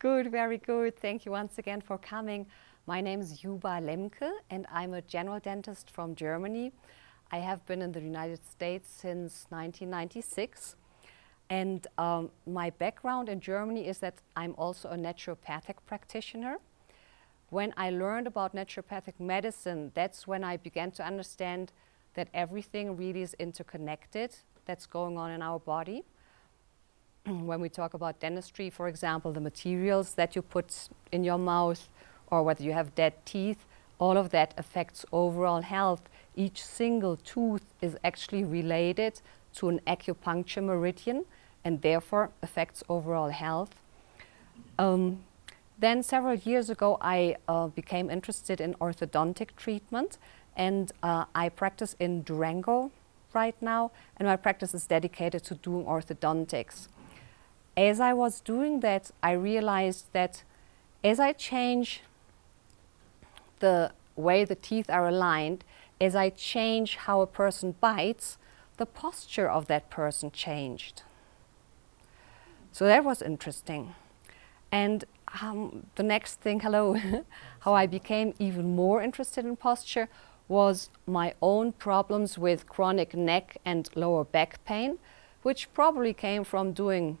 Good, very good. Thank you once again for coming. My name is Lujba Lemke and I'm a general dentist from Germany. I have been in the United States since 1996. And my background in Germany is that I'm also a naturopathic practitioner. When I learned about naturopathic medicine, that's when I began to understand that everything really is interconnected that's going on in our body. When we talk about dentistry, for example, the materials that you put in your mouth or whether you have dead teeth, all of that affects overall health. Each single tooth is actually related to an acupuncture meridian and therefore affects overall health. Then several years ago, I became interested in orthodontic treatment, and I practice in Durango right now, and my practice is dedicated to doing orthodontics. As I was doing that, I realized that as I change the way the teeth are aligned, as I change how a person bites, the posture of that person changed. So that was interesting. And the next thing, how I became even more interested in posture was my own problems with chronic neck and lower back pain, which probably came from doing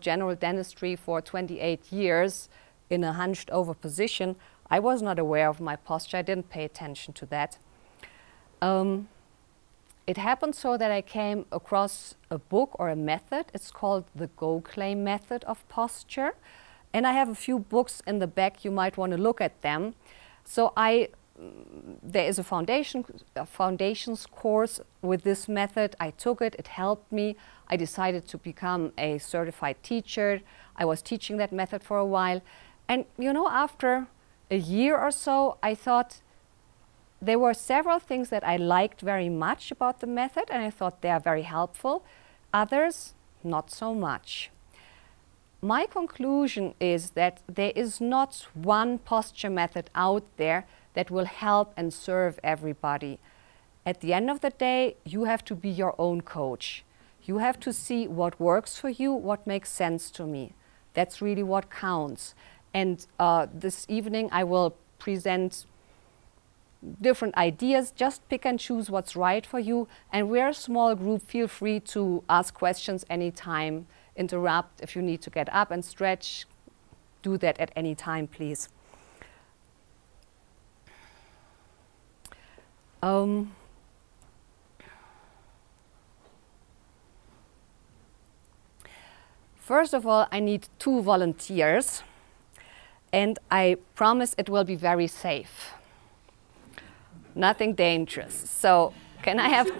general dentistry for 28 years in a hunched over position. I was not aware of my posture. I didn't pay attention to that. It happened so that I came across a book or a method. It's called the Go-Claim method of posture. And I have a few books in the back. You might want to look at them. So there is a foundations course with this method. I took it. It helped me. I decided to become a certified teacher. I was teaching that method for a while. And after a year or so, I thought there were several things that I liked very much about the method, and I thought they are very helpful. Others, not so much. My conclusion is that there is not one posture method out there that will help and serve everybody. At the end of the day, you have to be your own coach. You have to see what works for you, what makes sense to me. That's really what counts. And this evening I will present different ideas. Just pick and choose what's right for you. And we're a small group. Feel free to ask questions anytime, interrupt if you need to get up and stretch. Do that at any time, please. First of all, I need 2 volunteers, and I promise it will be very safe. Nothing dangerous. So can I have...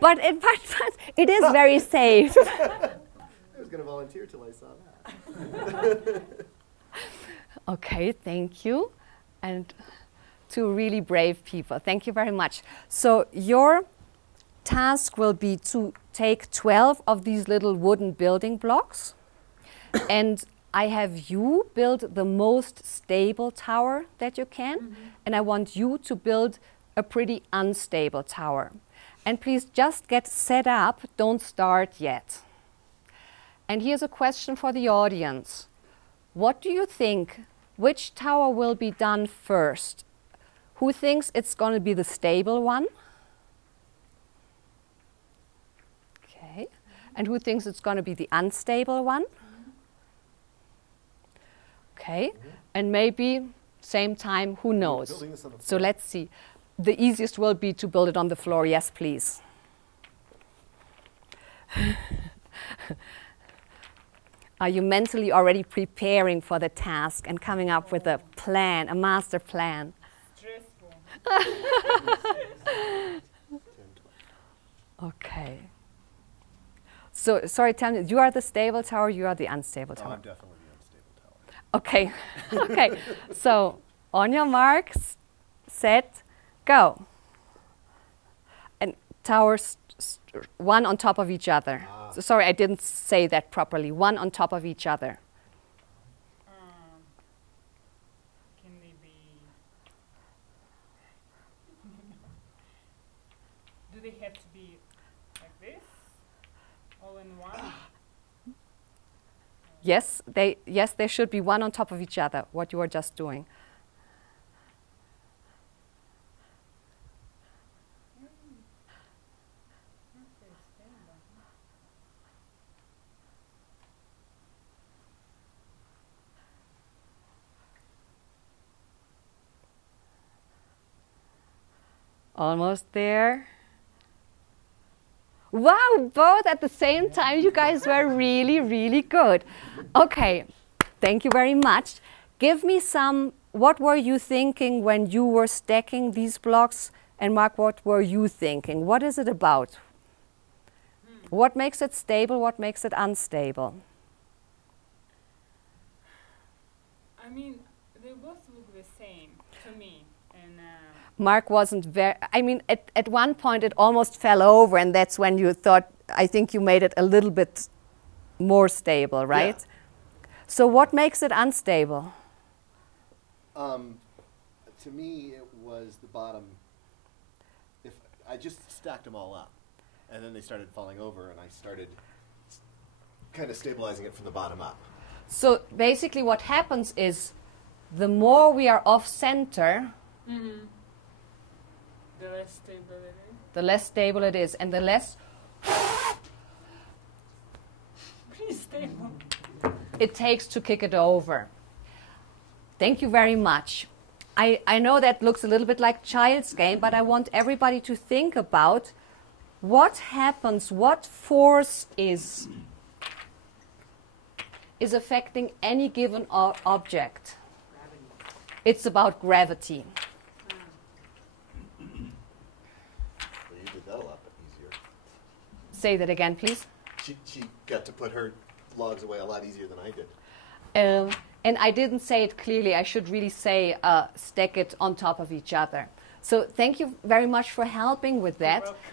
but it is very safe. I was going to volunteer till I saw that. Okay, thank you. And 2 really brave people. Thank you very much. So your task will be to take 12 of these little wooden building blocks, and I have you build the most stable tower that you can, and I want you to build a pretty unstable tower. And please just get set up, don't start yet. And here's a question for the audience. What do you think, which tower will be done first? Who thinks it's going to be the stable one? Okay. And who thinks it's going to be the unstable one? Okay. And maybe same time, who knows? So let's see. The easiest will be to build it on the floor. Yes, please. Are you mentally already preparing for the task and coming up with a plan, a master plan? Okay. So, sorry, tell me, you are the stable tower, you are the unstable tower? I'm definitely the unstable tower. Okay. Okay. So, on your marks, set, go. And towers, one on top of each other. So, sorry, I didn't say that properly. One on top of each other. Can they be... Do they have to be like this? All in one? Yes, they should be one on top of each other, what you are just doing. Almost there. Wow, both at the same time. You guys were really, really good. Okay, thank you very much. Give me some, what were you thinking when you were stacking these blocks? And Mark, what were you thinking? What is it about? What makes it stable? What makes it unstable? I mean, they both look the same to me. And Mark wasn't very, I mean, at one point it almost fell over, and that's when you thought, I think you made it a little bit more stable, right? Yeah. So what makes it unstable? To me, it was the bottom. If I just stacked them all up, and then they started falling over, and I started kind of stabilizing it from the bottom up. So basically what happens is the more we are off center, the less stable it is. The less stable it is, and the less Pretty stable. it takes to kick it over. Thank you very much. I know that looks a little bit like child's game, but I want everybody to think about what happens, what force is affecting any given object. It's about gravity. Well, you did that a lot easier. Say that again, please. She got to put her logs away a lot easier than I did. And I didn't say it clearly. I should really say stack it on top of each other. So thank you very much for helping with that. You're welcome.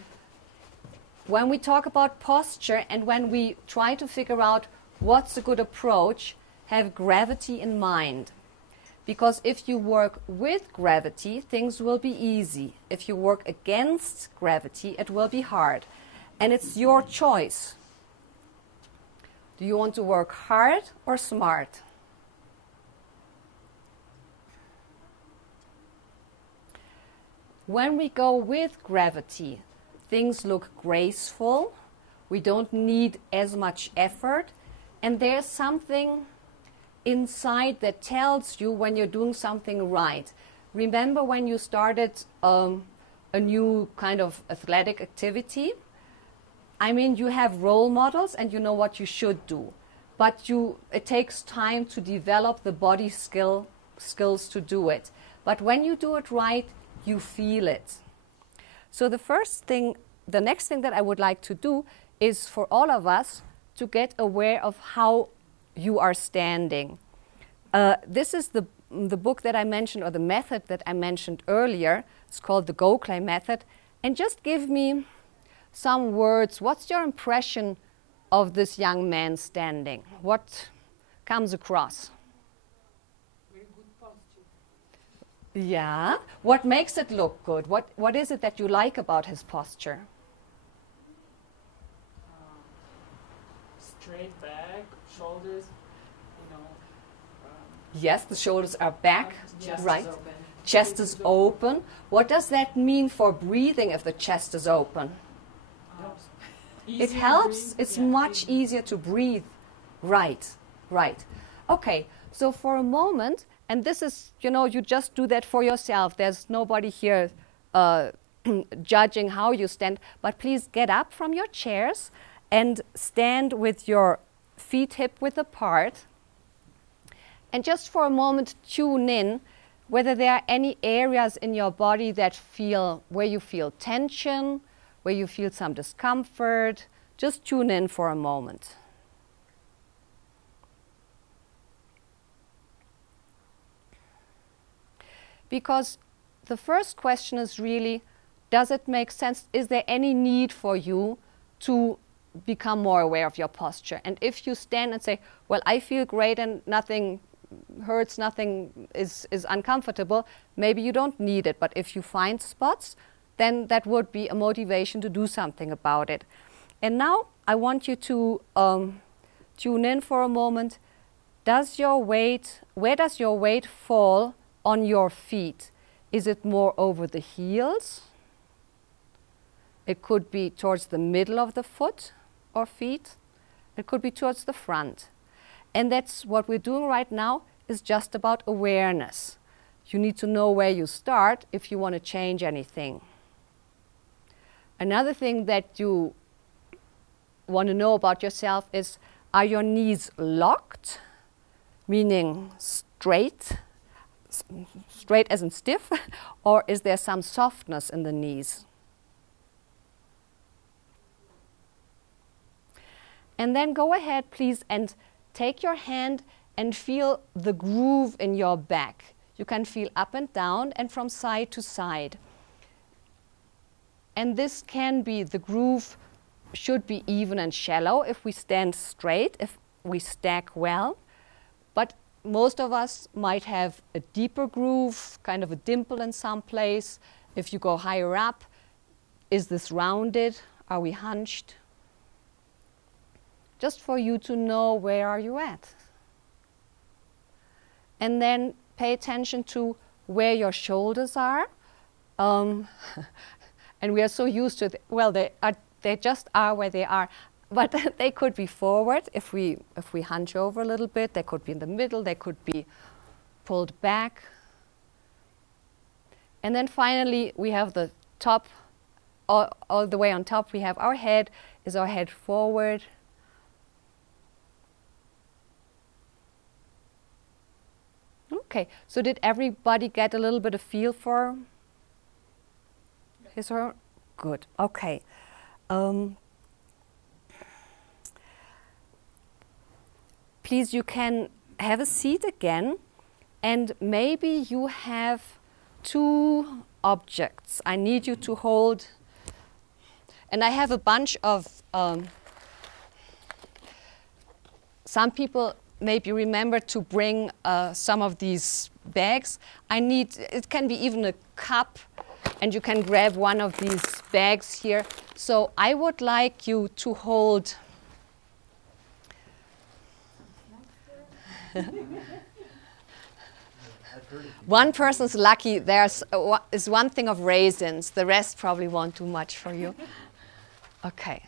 When we talk about posture and when we try to figure out what's a good approach, have gravity in mind. Because if you work with gravity, things will be easy. If you work against gravity, it will be hard. And it's your choice. Do you want to work hard or smart? When we go with gravity, things look graceful. We don't need as much effort. And there's something inside that tells you when you're doing something right. Remember when you started a new kind of athletic activity? I mean, you have role models and you know what you should do. But it takes time to develop the body skills to do it. But when you do it right, you feel it. So the next thing that I would like to do is for all of us to get aware of how you are standing. This is the book that I mentioned, or the method that I mentioned earlier. It's called the Go Clay method. And just give me some words. What's your impression of this young man standing? What comes across? Very good posture. Yeah. What makes it look good? What is it that you like about his posture? Straight back, shoulders, Yes, the shoulders are back, chest right? is open. Chest is open. What does that mean for breathing if the chest is open? It helps. It's much easier to breathe. Right, right. Okay, so for a moment, and this is, you just do that for yourself. There's nobody here judging how you stand, but please get up from your chairs and stand with your feet hip-width apart. And just for a moment, tune in whether there are any areas in your body where you feel tension, where you feel some discomfort. Just tune in for a moment. Because the first question is really, does it make sense? Is there any need for you to become more aware of your posture? And if you stand and say, well, I feel great and nothing hurts, nothing is uncomfortable, maybe you don't need it. But if you find spots, then that would be a motivation to do something about it. And now I want you to tune in for a moment. Where does your weight fall on your feet? Is it more over the heels? It could be towards the middle of the foot or feet. It could be towards the front. And that's what we're doing right now, is just about awareness. You need to know where you start if you want to change anything. Another thing that you want to know about yourself is, are your knees locked, meaning straight as in stiff, or is there some softness in the knees? And then go ahead, please, and take your hand and feel the groove in your back. You can feel up and down and from side to side. And this can be, the groove should be even and shallow if we stand straight, if we stack well. But most of us might have a deeper groove, kind of a dimple in some place. If you go higher up, is this rounded? Are we hunched? Just for you to know where are you at. And then pay attention to where your shoulders are. And we are so used to, well, they just are where they are. But they could be forward if we hunch over a little bit. They could be in the middle. They could be pulled back. And then finally, we have the top, all the way on top. We have our head. Is our head forward? Okay, so did everybody get a little bit of feel for his or her? Good, okay. Please, you can have a seat again, and maybe you have two objects. I need you to hold, and I have a bunch of, some people maybe remember to bring some of these bags. It can be even a cup, and you can grab one of these bags here. So I would like you to hold one person's lucky. There's is one thing of raisins. The rest probably won't do much for you. Okay.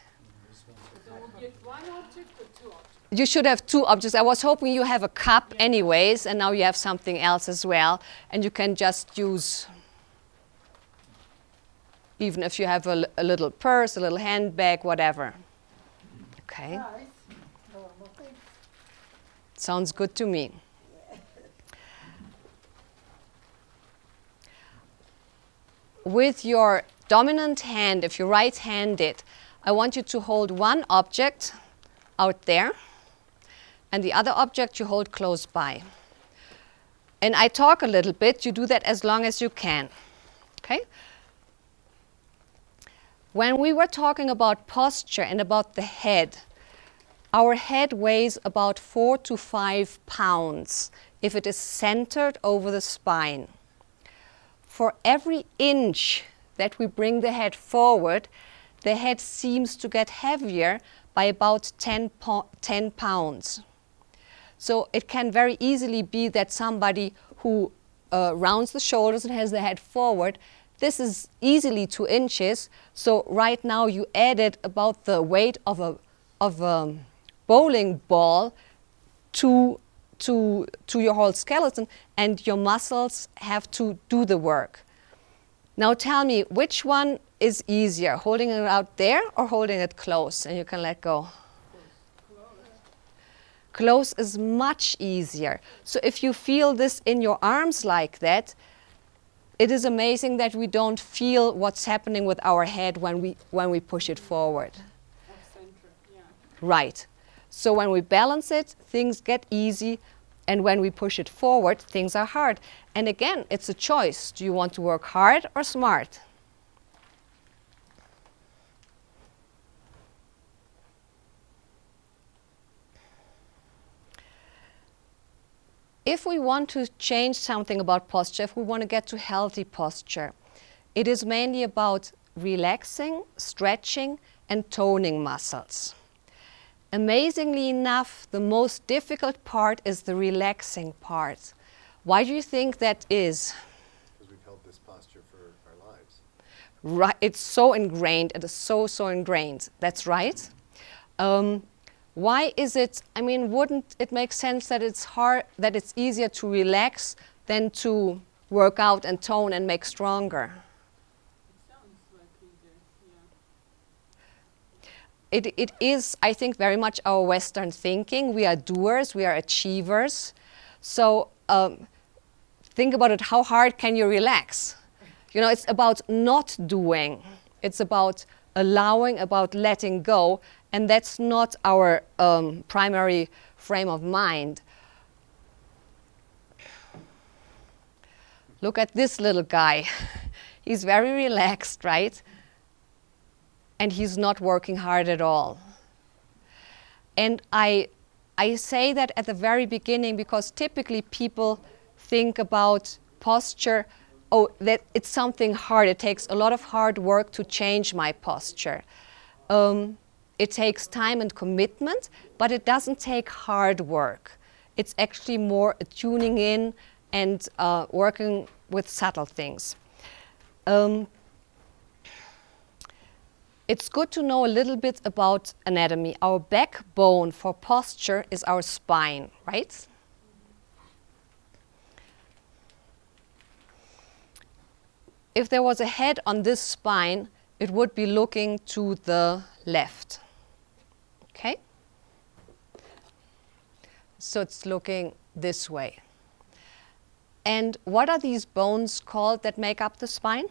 So we'll get one object or two objects? You should have two objects. I was hoping you have a cup anyways, and now you have something else as well. And you can just use, even if you have a little purse, a little handbag, whatever. Okay. Nice. Normal thing. Sounds good to me. With your dominant hand, if you're right-handed, I want you to hold one object out there, and the other object you hold close by. And I talk a little bit. You do that as long as you can. Okay? When we were talking about posture and about the head, our head weighs about 4 to 5 pounds if it is centered over the spine. For every inch that we bring the head forward, the head seems to get heavier by about 10 pounds. So it can very easily be that somebody who rounds the shoulders and has the head forward, this is easily 2 inches. So right now you added about the weight of a bowling ball to your whole skeleton, and your muscles have to do the work. Now tell me, which one is easier, holding it out there or holding it close? And you can let go. Close is much easier. So if you feel this in your arms like that, it is amazing that we don't feel what's happening with our head when we push it forward. Off-center, yeah. Right. So when we balance it, things get easy, and when we push it forward, things are hard. And again, it's a choice. Do you want to work hard or smart? If we want to change something about posture, if we want to get to healthy posture, it is mainly about relaxing, stretching, and toning muscles. Amazingly enough, the most difficult part is the relaxing part. Why do you think that is? Because we've held this posture for our lives. Right, it's so ingrained. It is so ingrained. That's right. Why is it? I mean, wouldn't it make sense that it's easier to relax than to work out and tone and make stronger? It sounds like it is, yeah. It is, I think, very much our Western thinking. We are doers, we are achievers. So think about it, how hard can you relax? You know, it's about not doing. It's about allowing, about letting go. And that's not our primary frame of mind. Look at this little guy. He's very relaxed, right? And he's not working hard at all. And I say that at the very beginning because typically people think about posture, oh, that it's something hard. It takes a lot of hard work to change my posture. It takes time and commitment, but it doesn't take hard work. It's actually more tuning in and working with subtle things. It's good to know a little bit about anatomy. Our backbone for posture is our spine, right? If there was a head on this spine, it would be looking to the left. Okay? So it's looking this way. And what are these bones called that make up the spine?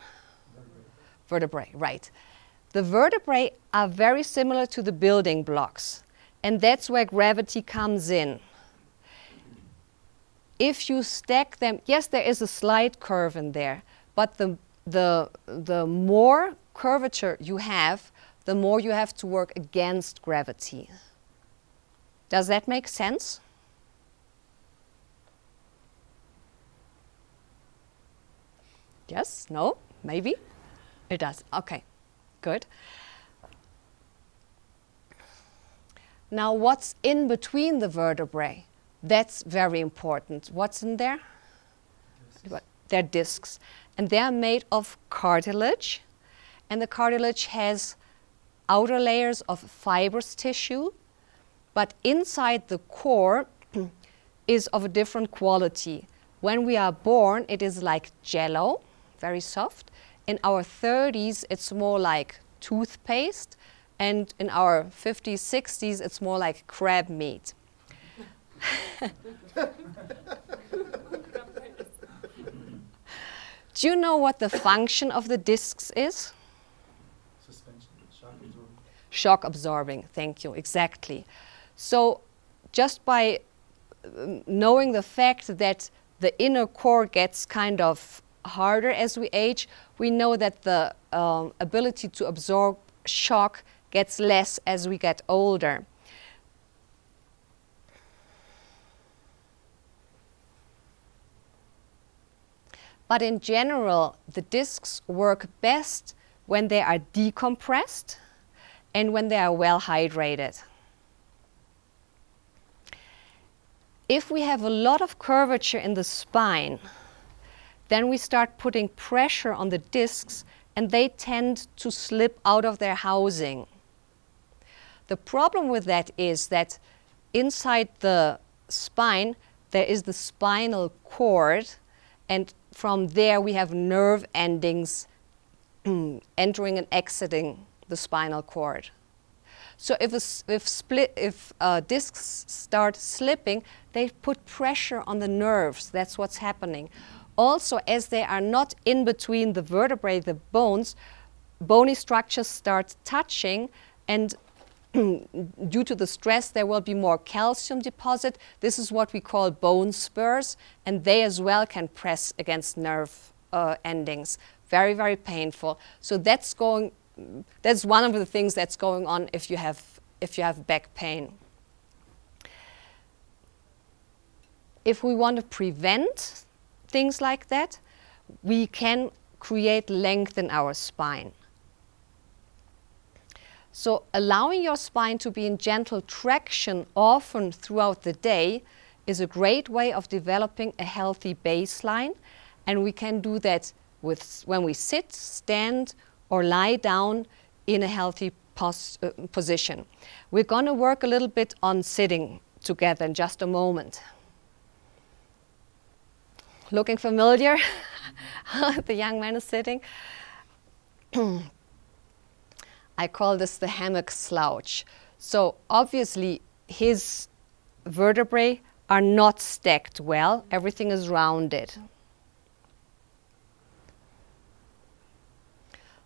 Vertebrae, right. The vertebrae are very similar to the building blocks. And that's where gravity comes in. If you stack them, yes, there is a slight curve in there, but the more curvature you have, the more you have to work against gravity. Does that make sense? Yes? No? Maybe? It does. Okay. Good. Now, what's in between the vertebrae? That's very important. What's in there? Discs. They're discs. And they're made of cartilage. And the cartilage has outer layers of fibrous tissue. But inside the core is of a different quality. When we are born, it is like jello, very soft. In our 30s, it's more like toothpaste. And in our 50s, 60s, it's more like crab meat. Do you know what the function of the discs is? Suspension, shock absorbing. Shock absorbing, thank you, exactly. So just by knowing the fact that the inner core gets kind of harder as we age, we know that the ability to absorb shock gets less as we get older. But in general, the discs work best when they are decompressed and when they are well hydrated. If we have a lot of curvature in the spine, then we start putting pressure on the discs and they tend to slip out of their housing. The problem with that is that inside the spine, there is the spinal cord, and from there we have nerve endings entering and exiting the spinal cord. So if discs start slipping, they put pressure on the nerves. That's what's happening. Also, as they are not in between the vertebrae, the bones, bony structures start touching, and due to the stress, there will be more calcium deposit. This is what we call bone spurs, and they as well can press against nerve endings. Very, very painful. So that's one of the things that's going on if you have back pain. If we want to prevent things like that, we can create length in our spine. So allowing your spine to be in gentle traction often throughout the day is a great way of developing a healthy baseline. And we can do that when we sit, stand, or lie down in a healthy position. We're going to work a little bit on sitting together in just a moment. Looking familiar? The young man is sitting. I call this the hammock slouch. So obviously his vertebrae are not stacked well. Everything is rounded.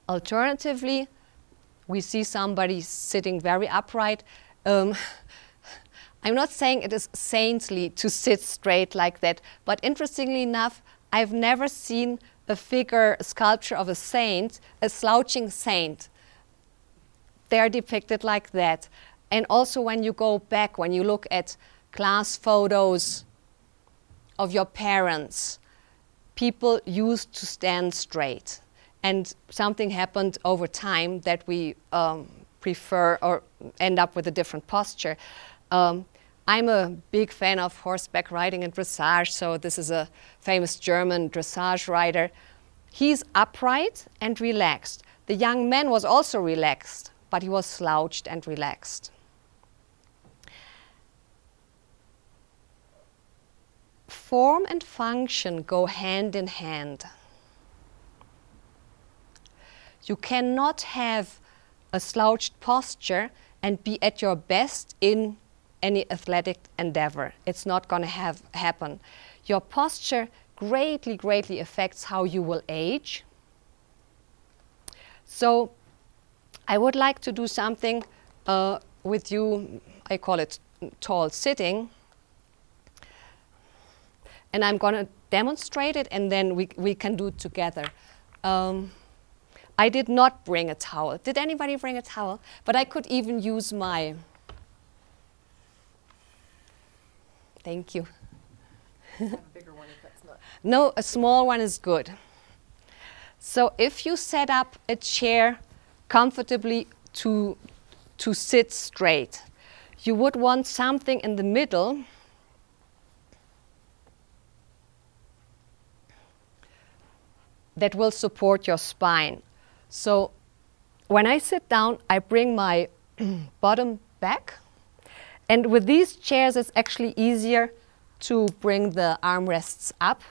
Alternatively, we see somebody sitting very upright. I'm not saying it is saintly to sit straight like that, but interestingly enough, I've never seen a sculpture of a saint, a slouching saint. They are depicted like that. And also when you go back, when you look at class photos of your parents, people used to stand straight. And something happened over time that we prefer or end up with a different posture. I'm a big fan of horseback riding and dressage, so this is a famous German dressage rider. He's upright and relaxed. The young man was also relaxed, but he was slouched and relaxed. Form and function go hand in hand. You cannot have a slouched posture and be at your best in any athletic endeavor. It's not going to happen. Your posture greatly, greatly affects how you will age. So I would like to do something with you. I call it tall sitting. And I'm going to demonstrate it, and then we can do it together. I did not bring a towel. Did anybody bring a towel? But I could even use my... Thank you. A bigger one if that's not. No, a small one is good. So if you set up a chair comfortably to sit straight, you would want something in the middle that will support your spine. So when I sit down, I bring my bottom back. And with these chairs, it's actually easier to bring the armrests up.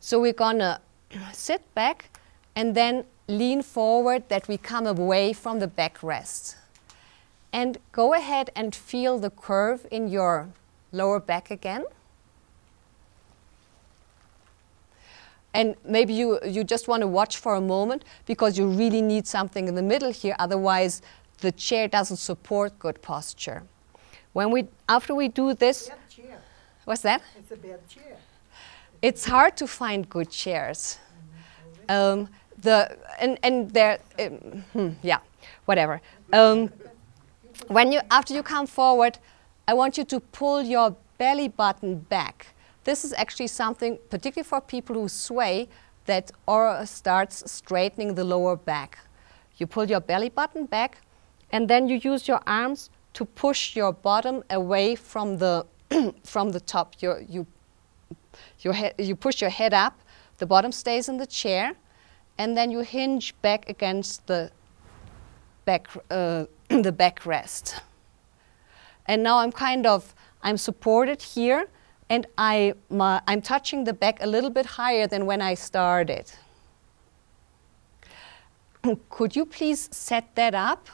So we're gonna sit back and then lean forward that we come away from the backrest. And go ahead and feel the curve in your lower back again. And maybe you just want to watch for a moment because you really need something in the middle here, otherwise the chair doesn't support good posture. After we do this, Bad chair. what's that? It's a bad chair. It's hard to find good chairs. Yeah, whatever. After you come forward, I want you to pull your belly button back. This is actually something, particularly for people who sway, that starts straightening the lower back. You pull your belly button back, and then you use your arms to push your bottom away from the from the top. You push your head up, the bottom stays in the chair, and then you hinge back against the backrest. And now I'm supported here, and I'm touching the back a little bit higher than when I started. Could you please set that up?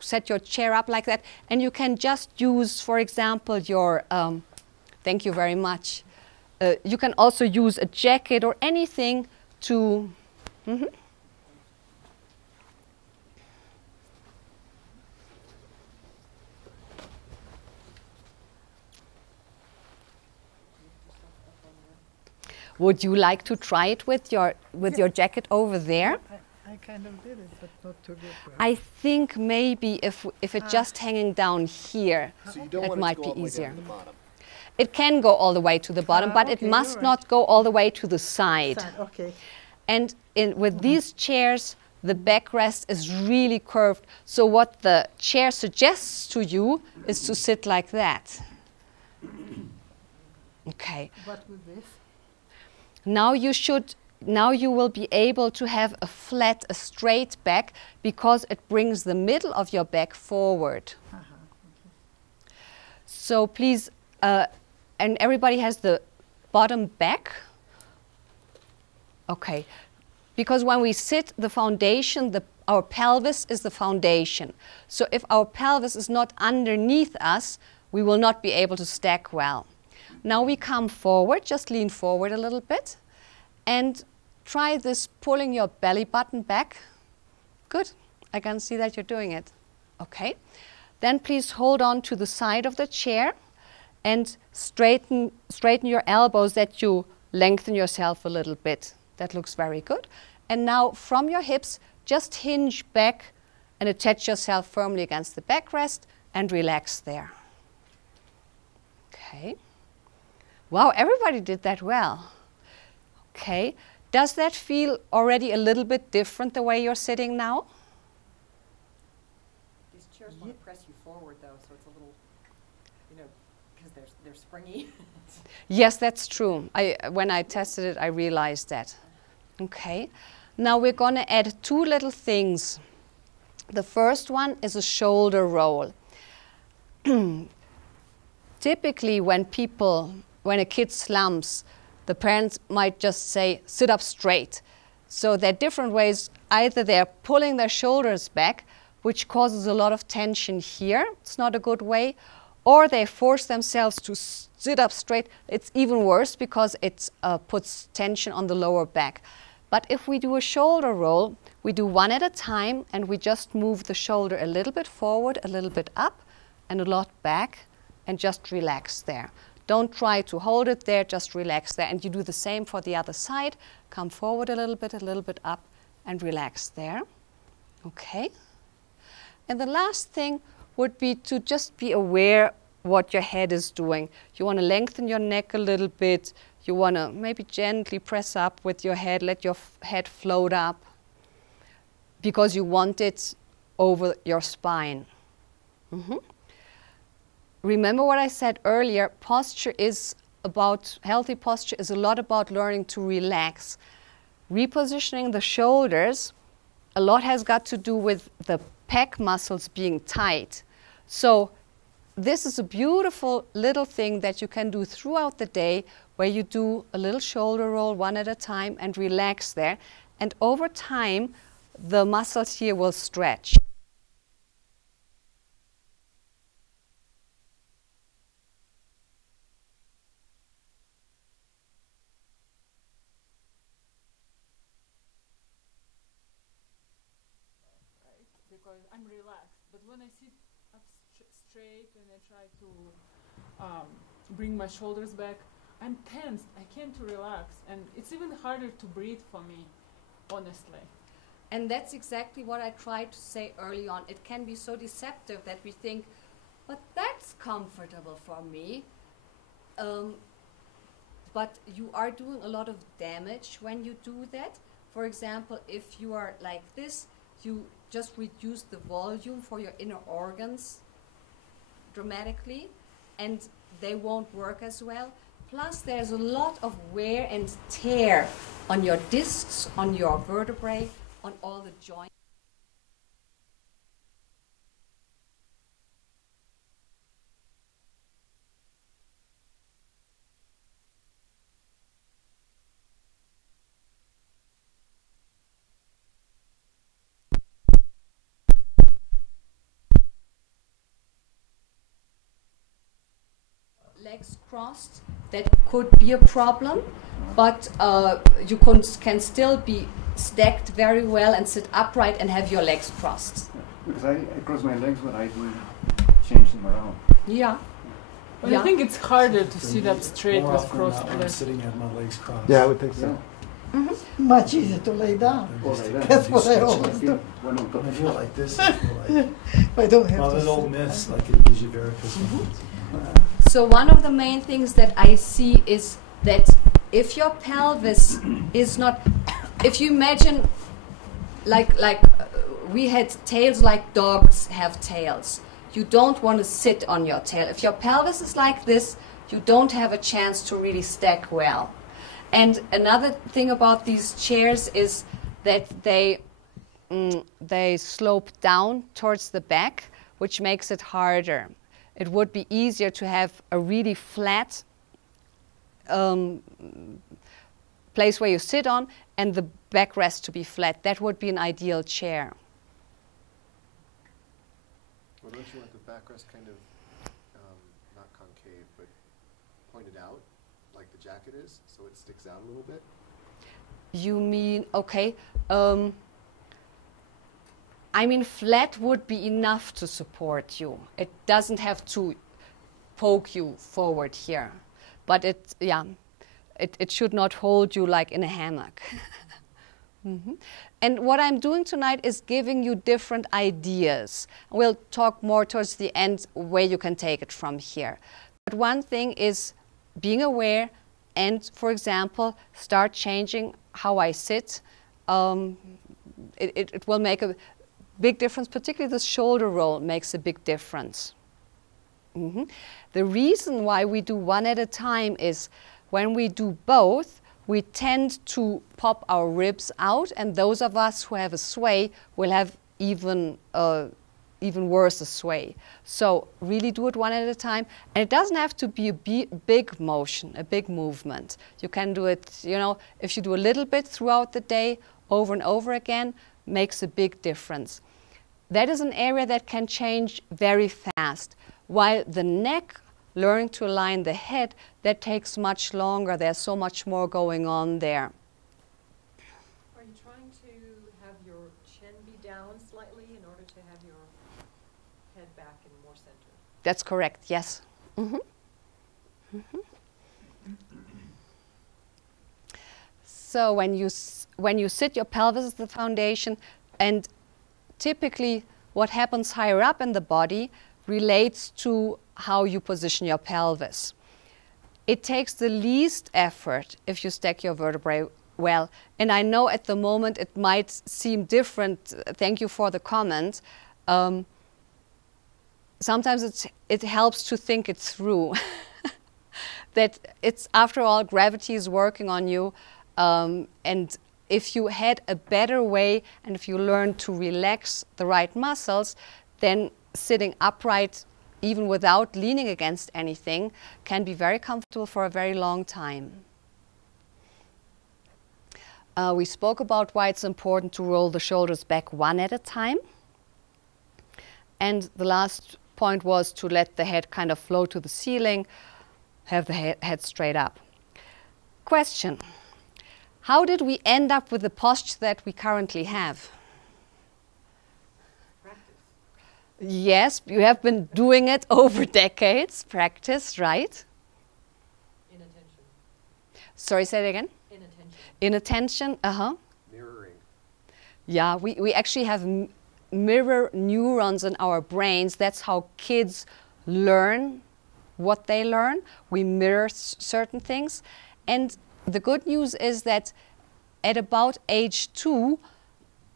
Set your chair up like that, and you can just use, for example, your, thank you very much. You can also use a jacket or anything to, Would you like to try it with your jacket over there? I kind of did it, but not too good. I think maybe if it's just hanging down here, So you don't it want might it to go be all the way easier. down to the bottom. It can go all the way to the bottom, but it okay, must you're not go all the way to the side. Okay. And with these chairs, the backrest is really curved. So what the chair suggests to you is to sit like that. Okay. What with this? Now you will be able to have a flat, a straight back because it brings the middle of your back forward. So please, and everybody has the bottom back. Okay, because when we sit, the foundation, our pelvis is the foundation. So if our pelvis is not underneath us, we will not be able to stack well. Now we come forward, just lean forward a little bit, and try this pulling your belly button back. Good, I can see that you're doing it. Okay, then please hold on to the side of the chair and straighten your elbows that you lengthen yourself a little bit. That looks very good. And now from your hips, just hinge back and attach yourself firmly against the backrest and relax there. Okay. Wow, everybody did that well. Okay. Does that feel already a little bit different the way you're sitting now? These chairs want to press you forward, though, so it's a little, you know, because they're springy. Yes, that's true. When I tested it, I realized that. Okay. Now we're going to add two little things. The first one is a shoulder roll. Typically, when a kid slumps, the parents might just say, sit up straight. So there are different ways. Either they're pulling their shoulders back, which causes a lot of tension here. It's not a good way. Or they force themselves to sit up straight. It's even worse because it puts tension on the lower back. But if we do a shoulder roll, we do one at a time, and we just move the shoulder a little bit forward, a little bit up, and a lot back, and just relax there. Don't try to hold it there, just relax there. And you do the same for the other side. Come forward a little bit up, and relax there. Okay. And the last thing would be to just be aware what your head is doing. You want to lengthen your neck a little bit. You want to maybe gently press up with your head, let your head float up because you want it over your spine. Remember what I said earlier, healthy posture is a lot about learning to relax. Repositioning the shoulders, a lot has got to do with the pec muscles being tight. So this is a beautiful little thing that you can do throughout the day where you do a little shoulder roll one at a time and relax there. And over time, the muscles here will stretch. Because I'm relaxed, but when I sit up straight and I try to bring my shoulders back, I'm tensed. I can't relax, and it's even harder to breathe for me, honestly. And that's exactly what I tried to say early on. It can be so deceptive that we think, but that's comfortable for me. But you are doing a lot of damage when you do that. For example, if you are like this, you just reduce the volume for your inner organs dramatically, and they won't work as well. Plus, there's a lot of wear and tear on your discs, on your vertebrae, on all the joints. Legs crossed, that could be a problem, but you can still be stacked very well and sit upright and have your legs crossed. Because I cross my legs when I do change them around. Yeah. But I think it's harder to sit up straight with crossed I'm legs. sitting at my legs crossed. Yeah, I would think so. Much easier to lay down. Or like that. That's what I always do. When I'm When I do it like this, I feel like I don't have all to those old sit. myths, like it gives you varicose veins. So one of the main things that I see is that if your pelvis is not, if you imagine we had tails like dogs have tails. You don't want to sit on your tail. If your pelvis is like this, you don't have a chance to really stack well. And another thing about these chairs is that they slope down towards the back, which makes it harder. It would be easier to have a really flat place where you sit on and the backrest to be flat. That would be an ideal chair. Well, don't you want the backrest kind of, not concave, but pointed out, like the jacket is, so it sticks out a little bit? You mean, okay. I mean, flat would be enough to support you. It doesn't have to poke you forward here. But it should not hold you like in a hammock. And what I'm doing tonight is giving you different ideas. We'll talk more towards the end where you can take it from here. But one thing is being aware and, for example, start changing how I sit. It will make a big difference, particularly the shoulder roll makes a big difference. The reason why we do one at a time is when we do both, we tend to pop our ribs out, and those of us who have a sway will have even worse a sway. So really do it one at a time, and it doesn't have to be a big motion, a big movement. You can do it, you know, if you do a little bit throughout the day, over and over again, makes a big difference. That is an area that can change very fast, while the neck, learning to align the head, that takes much longer. There's so much more going on there. Are you trying to have your chin be down slightly in order to have your head back and more center? That's correct, yes. So when you sit, your pelvis is the foundation, and typically what happens higher up in the body relates to how you position your pelvis. It takes the least effort if you stack your vertebrae well. And I know at the moment it might seem different. Thank you for the comment. Sometimes it helps to think it through. That it's, after all, gravity is working on you. And if you had a better way and if you learn to relax the right muscles, then sitting upright, even without leaning against anything, can be very comfortable for a very long time. We spoke about why it's important to roll the shoulders back one at a time. And the last point was to let the head kind of float to the ceiling, have the head straight up. Question: how did we end up with the posture that we currently have? Yes, you have been doing it over decades. Practice, right? Inattention. Sorry, say it again? Inattention. Inattention, Mirroring. Yeah, we actually have mirror neurons in our brains. That's how kids learn what they learn. We mirror certain things. And the good news is that at about age 2,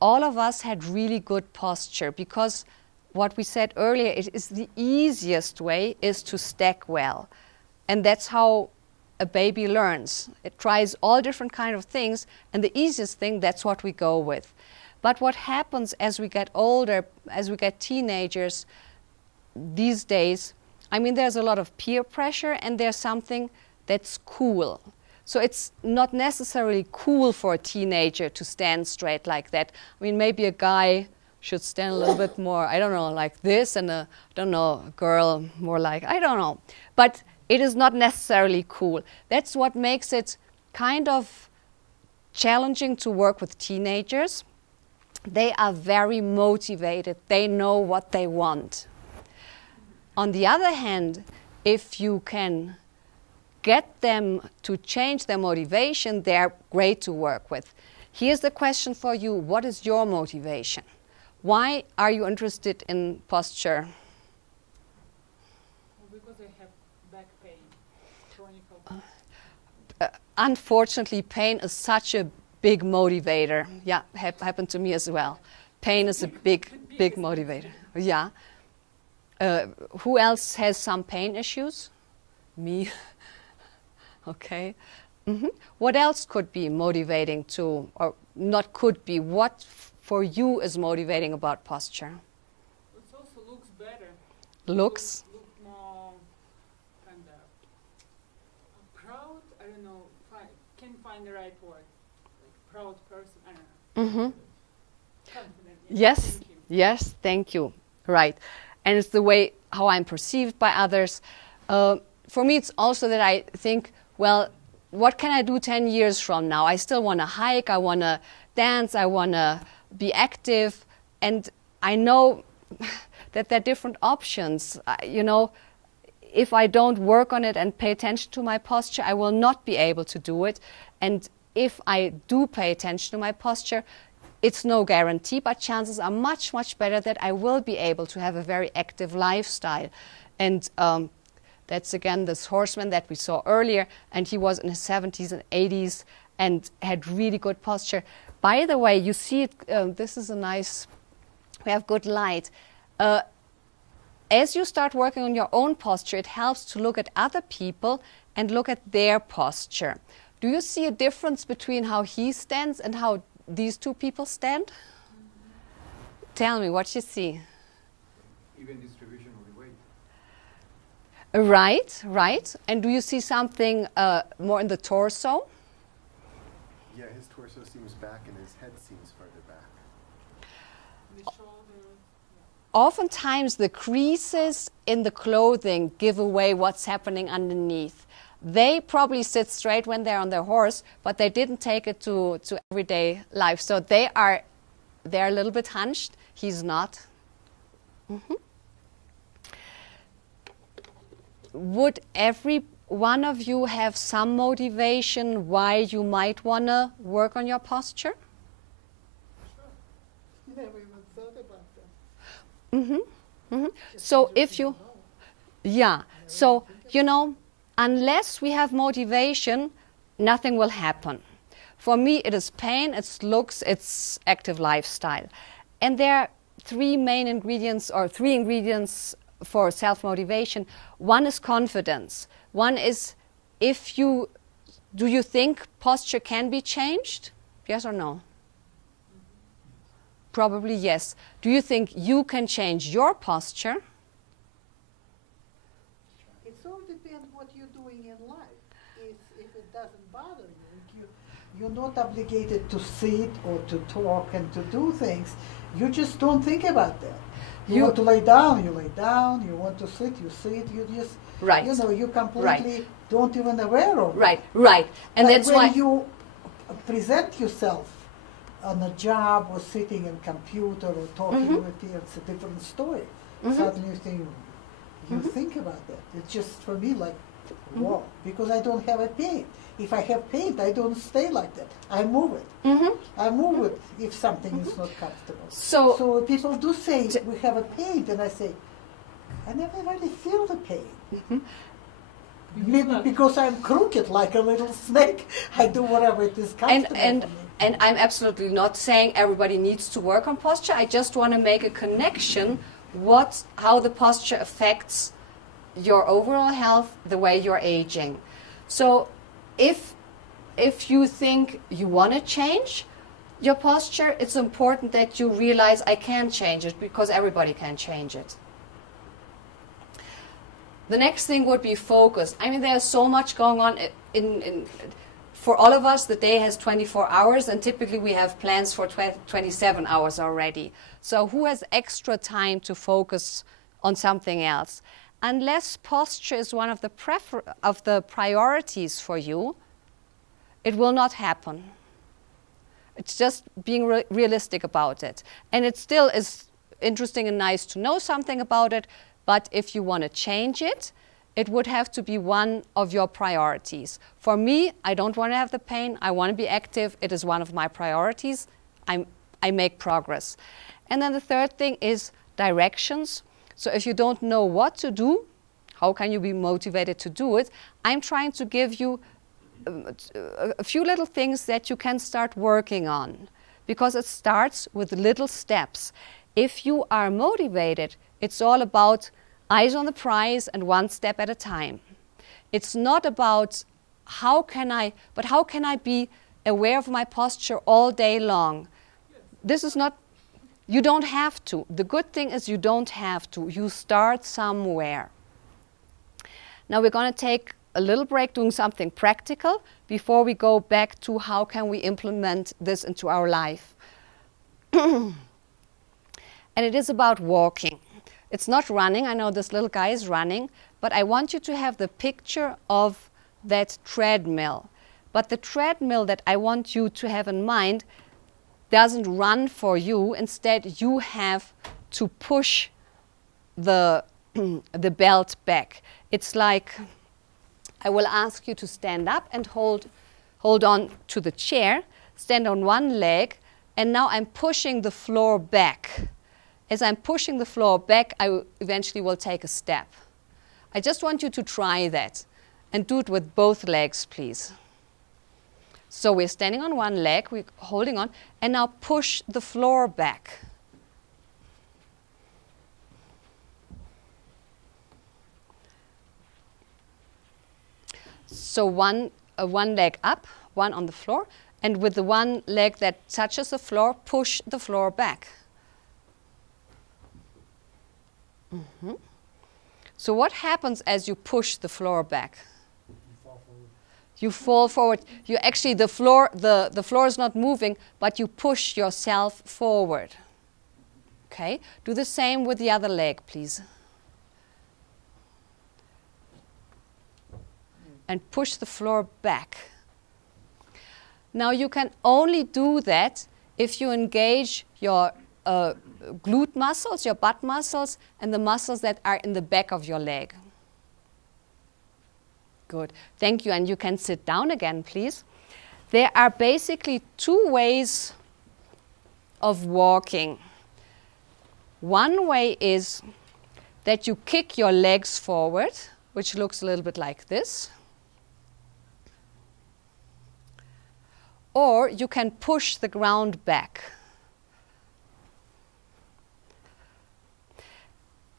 all of us had really good posture, because what we said earlier, it is the easiest way is to stack well. And that's how a baby learns. It tries all different kind of things, and the easiest thing, that's what we go with. But what happens as we get older, as we get teenagers these days, I mean, there's a lot of peer pressure, and there's something that's cool. So it's not necessarily cool for a teenager to stand straight like that. I mean, maybe a guy should stand a little bit more, I don't know, like this, and a girl more like, I don't know. But it is not necessarily cool. That's what makes it kind of challenging to work with teenagers. They are very motivated. They know what they want. On the other hand, if you can get them to change their motivation, they're great to work with. Here's the question for you: what is your motivation? Why are you interested in posture? Because I have back pain, chronic pain. Unfortunately, pain is such a big motivator. Yeah, happened to me as well. Pain is a big motivator. Yeah. Who else has some pain issues? Me. Okay. What else could be motivating to, or not could be, what for you is motivating about posture? It also looks better. Looks? Look more kind of proud. I don't know. Can't find the right word. Like proud person. I don't know. Confident. Yes. Thank you. Yes. Thank you. Right. And it's the way how I'm perceived by others. For me, it's also that I think, well, what can I do 10 years from now? I still want to hike. I want to dance. I want to be active. And I know that there are different options. You know, if I don't work on it and pay attention to my posture, I will not be able to do it. And if I do pay attention to my posture, it's no guarantee, but chances are much, much better that I will be able to have a very active lifestyle. And that's again this horseman that we saw earlier, and he was in his 70s and 80s and had really good posture. By the way, you see it, this is a nice, we have good light. As you start working on your own posture, it helps to look at other people and look at their posture. Do you see a difference between how he stands and how these two people stand? Tell me what you see. Even distribution of the weight. Right, right. And do you see something more in the torso? Yeah, his torso seems back and his head seems farther back. The shoulder. Oftentimes the creases in the clothing give away what's happening underneath. They probably sit straight when they're on their horse, but they didn't take it to everyday life. So they're a little bit hunched. He's not. Would every one of you have some motivation why you might want to work on your posture? Never even thought about that. So if you, yeah, so, you know, unless we have motivation, nothing will happen. For me, it is pain, it's looks, it's active lifestyle. And there are three main ingredients, or three ingredients for self-motivation. One is confidence. One is, do you think posture can be changed? Yes or no? Probably yes. Do you think you can change your posture? It all depends what you're doing in life. If it doesn't bother you, you're not obligated to sit or to talk and to do things. You just don't think about that. You want to lay down, you lay down. You want to sit, you sit. You just, right. You know, you completely don't even aware of it. Right, right. And that's when why you present yourself on a job or sitting in computer or talking with you, it's a different story. Suddenly you think about that. It's just for me like, wow, because I don't have a pain. If I have pain, I don't stay like that. I move it. I move it if something is not comfortable. So people do say, we have a pain, and I say, I never really feel the pain. Maybe because I'm crooked like a little snake. I do whatever it is comfortable for me. And I'm absolutely not saying everybody needs to work on posture. I just want to make a connection how the posture affects your overall health, the way you're aging. So if you think you want to change your posture, it's important that you realize I can change it, because everybody can change it. The next thing would be focus. I mean, there's so much going on for all of us. The day has 24 hours, and typically we have plans for 27 hours already. So who has extra time to focus on something else? Unless posture is one of the priorities for you, it will not happen. It's just being realistic about it. And it still is interesting and nice to know something about it, but if you want to change it, it would have to be one of your priorities. For me, I don't want to have the pain. I want to be active. It is one of my priorities. I make progress. And then the third thing is directions. So if you don't know what to do, how can you be motivated to do it? I'm trying to give you a few little things that you can start working on, because it starts with little steps. If you are motivated, it's all about eyes on the prize and one step at a time. It's not about how can I be aware of my posture all day long. This is not, you don't have to. The good thing is you don't have to. You start somewhere. Now we're going to take a little break doing something practical before we go back to how can we implement this into our life. And it is about walking. It's not running. I know this little guy is running, but I want you to have the picture of that treadmill. But the treadmill that I want you to have in mind doesn't run for you. Instead, you have to push the belt back. It's like, I will ask you to stand up and hold on to the chair, stand on one leg, and now I'm pushing the floor back. As I'm pushing the floor back, I eventually will take a step. I just want you to try that and do it with both legs, please. So we're standing on one leg, we're holding on, and now push the floor back. So one leg up, one on the floor, and with the one leg that touches the floor, push the floor back. So what happens as you push the floor back? You fall forward. You actually, the floor is not moving, but you push yourself forward. Okay? Do the same with the other leg, please. And push the floor back. Now you can only do that if you engage your glute muscles, your butt muscles, and the muscles that are in the back of your leg. Good. Thank you. And you can sit down again, please. There are basically two ways of walking. One way is that you kick your legs forward, which looks a little bit like this. Or you can push the ground back.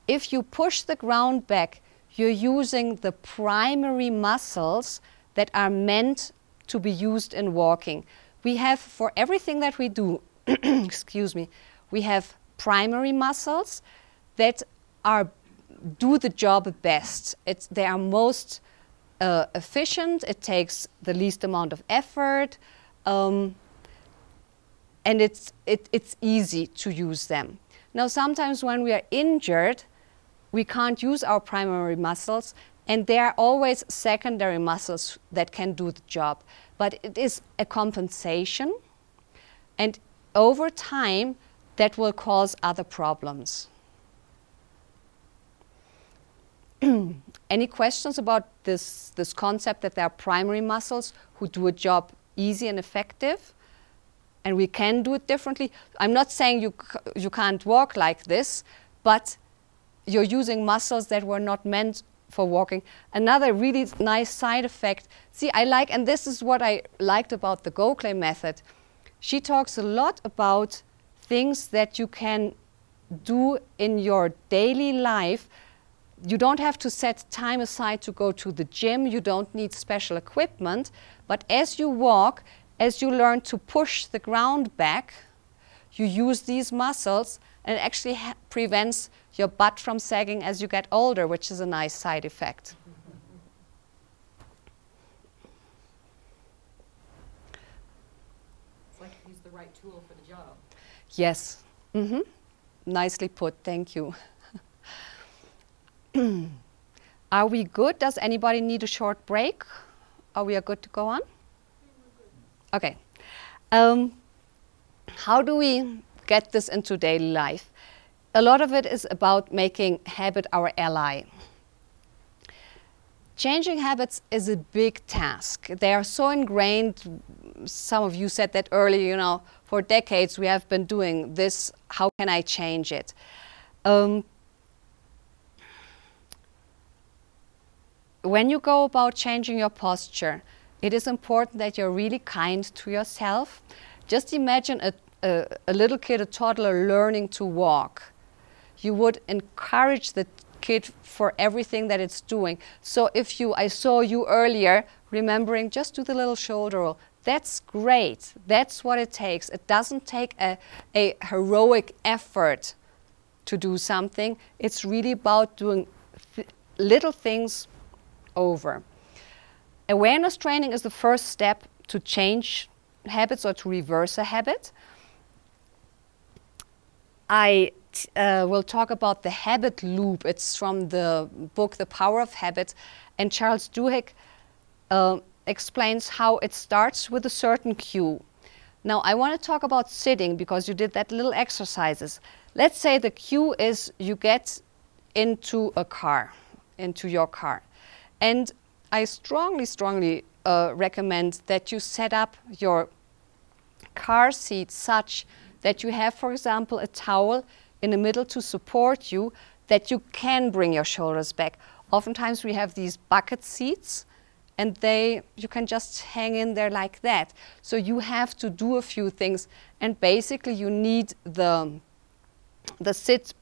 If you push the ground back, you're using the primary muscles that are meant to be used in walking. We have, for everything that we do, excuse me, we have primary muscles that do the job best. They are most efficient. It takes the least amount of effort, and it's easy to use them. Now, sometimes when we are injured, we can't use our primary muscles, and there are always secondary muscles that can do the job. But it is a compensation, and over time, that will cause other problems. Any questions about this concept that there are primary muscles who do a job easy and effective, and we can do it differently? I'm not saying you can't walk like this, but you're using muscles that were not meant for walking. Another really nice side effect, see, and this is what I liked about the Go-Clay method. She talks a lot about things that you can do in your daily life. You don't have to set time aside to go to the gym. You don't need special equipment. But as you walk, as you learn to push the ground back, you use these muscles, and it actually prevents your butt from sagging as you get older, which is a nice side effect. It's like you use the right tool for the job. Yes. Nicely put. Thank you. Are we good? Does anybody need a short break? Are we good to go on? Okay. How do we get this into daily life? A lot of it is about making habit our ally. Changing habits is a big task. They are so ingrained. Some of you said that earlier, you know, for decades we have been doing this. How can I change it? When you go about changing your posture, it is important that you're really kind to yourself. Just imagine a little kid, a toddler, learning to walk. You would encourage the kid for everything that it's doing. So if I saw you earlier remembering, just do the little shoulder roll. That's great. That's what it takes. It doesn't take a heroic effort to do something. It's really about doing little things over. Awareness training is the first step to change habits or to reverse a habit. I will talk about the habit loop. It's from the book The Power of Habit, and Charles Duhigg explains how it starts with a certain cue. Now I want to talk about sitting because you did that little exercises. Let's say the cue is you get into your car. And I strongly recommend that you set up your car seat such that you have, for example, a towel in the middle to support you, that you can bring your shoulders back. Oftentimes we have these bucket seats, and you can just hang in there like that. So you have to do a few things, and basically you need the seat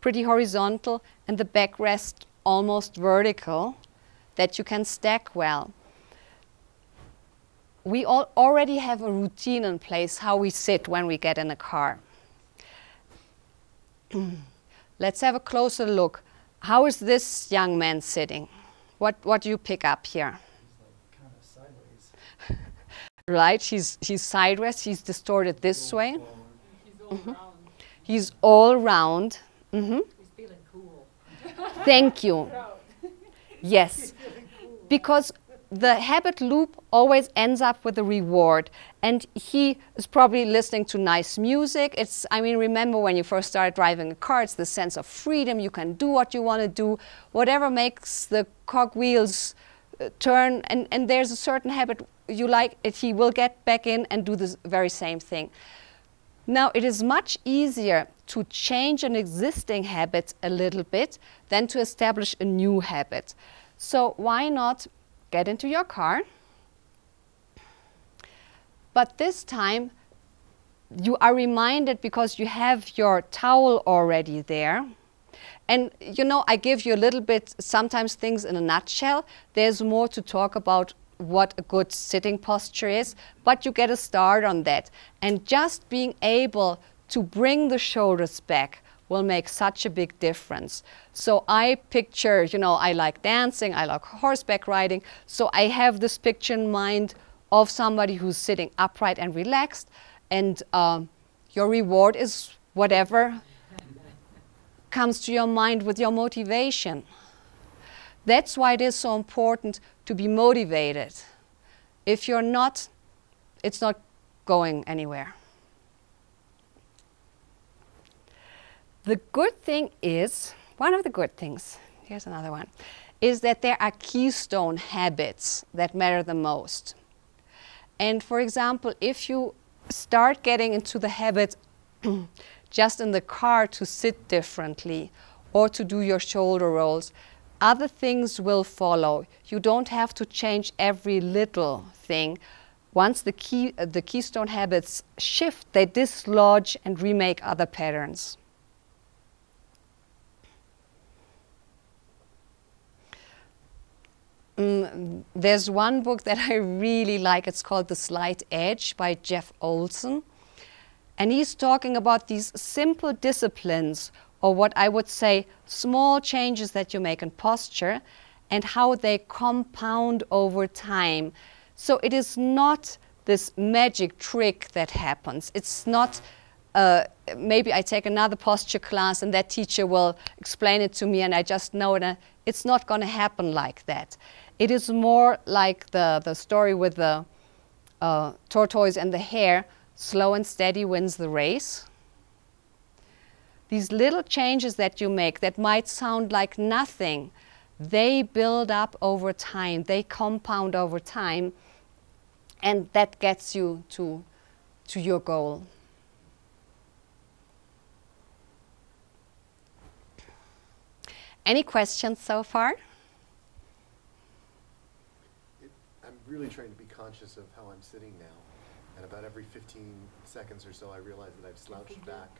pretty horizontal and the backrest almost vertical, that you can stack well. We all already have a routine in place how we sit when we get in a car. Let's have a closer look. How is this young man sitting? What do you pick up here? He's like kind of sideways. Right, he's sideways, he's distorted this way. He's all round. He's all round. Mm-hmm. He's feeling cool. Thank you. Yes, because the habit loop always ends up with a reward, and he is probably listening to nice music. I mean, remember when you first started driving a car, it's the sense of freedom. You can do what you want to do, whatever makes the cogwheels turn, and there's a certain habit you like, he will get back in and do the very same thing. Now, it is much easier to change an existing habit a little bit than to establish a new habit. So why not get into your car, but this time you are reminded because you have your towel already there. And you know, I give you a little bit, sometimes things in a nutshell. There's more to talk about what a good sitting posture is, but you get a start on that. And just being able to bring the shoulders back will make such a big difference. So I picture, you know, I like dancing, I like horseback riding, so I have this picture in mind of somebody who's sitting upright and relaxed, and your reward is whatever comes to your mind with your motivation. That's why it is so important to be motivated. If you're not, it's not going anywhere. The good thing is, one of the good things, here's another one, is that there are keystone habits that matter the most. And for example, if you start getting into the habit just in the car to sit differently or to do your shoulder rolls, other things will follow. You don't have to change every little thing. Once the keystone habits shift, they dislodge and remake other patterns. There's one book that I really like. It's called The Slight Edge by Jeff Olson. And he's talking about these simple disciplines, or what I would say small changes that you make in posture, and how they compound over time. So it is not this magic trick that happens. It's not, maybe I take another posture class and that teacher will explain it to me and I just know it. It's not going to happen like that. It is more like the story with the tortoise and the hare. Slow and steady wins the race. These little changes that you make that might sound like nothing, they build up over time. They compound over time, and that gets you to your goal. Any questions so far? really trying to be conscious of how I'm sitting now. And about every 15 seconds or so, I realize that I've slouched back.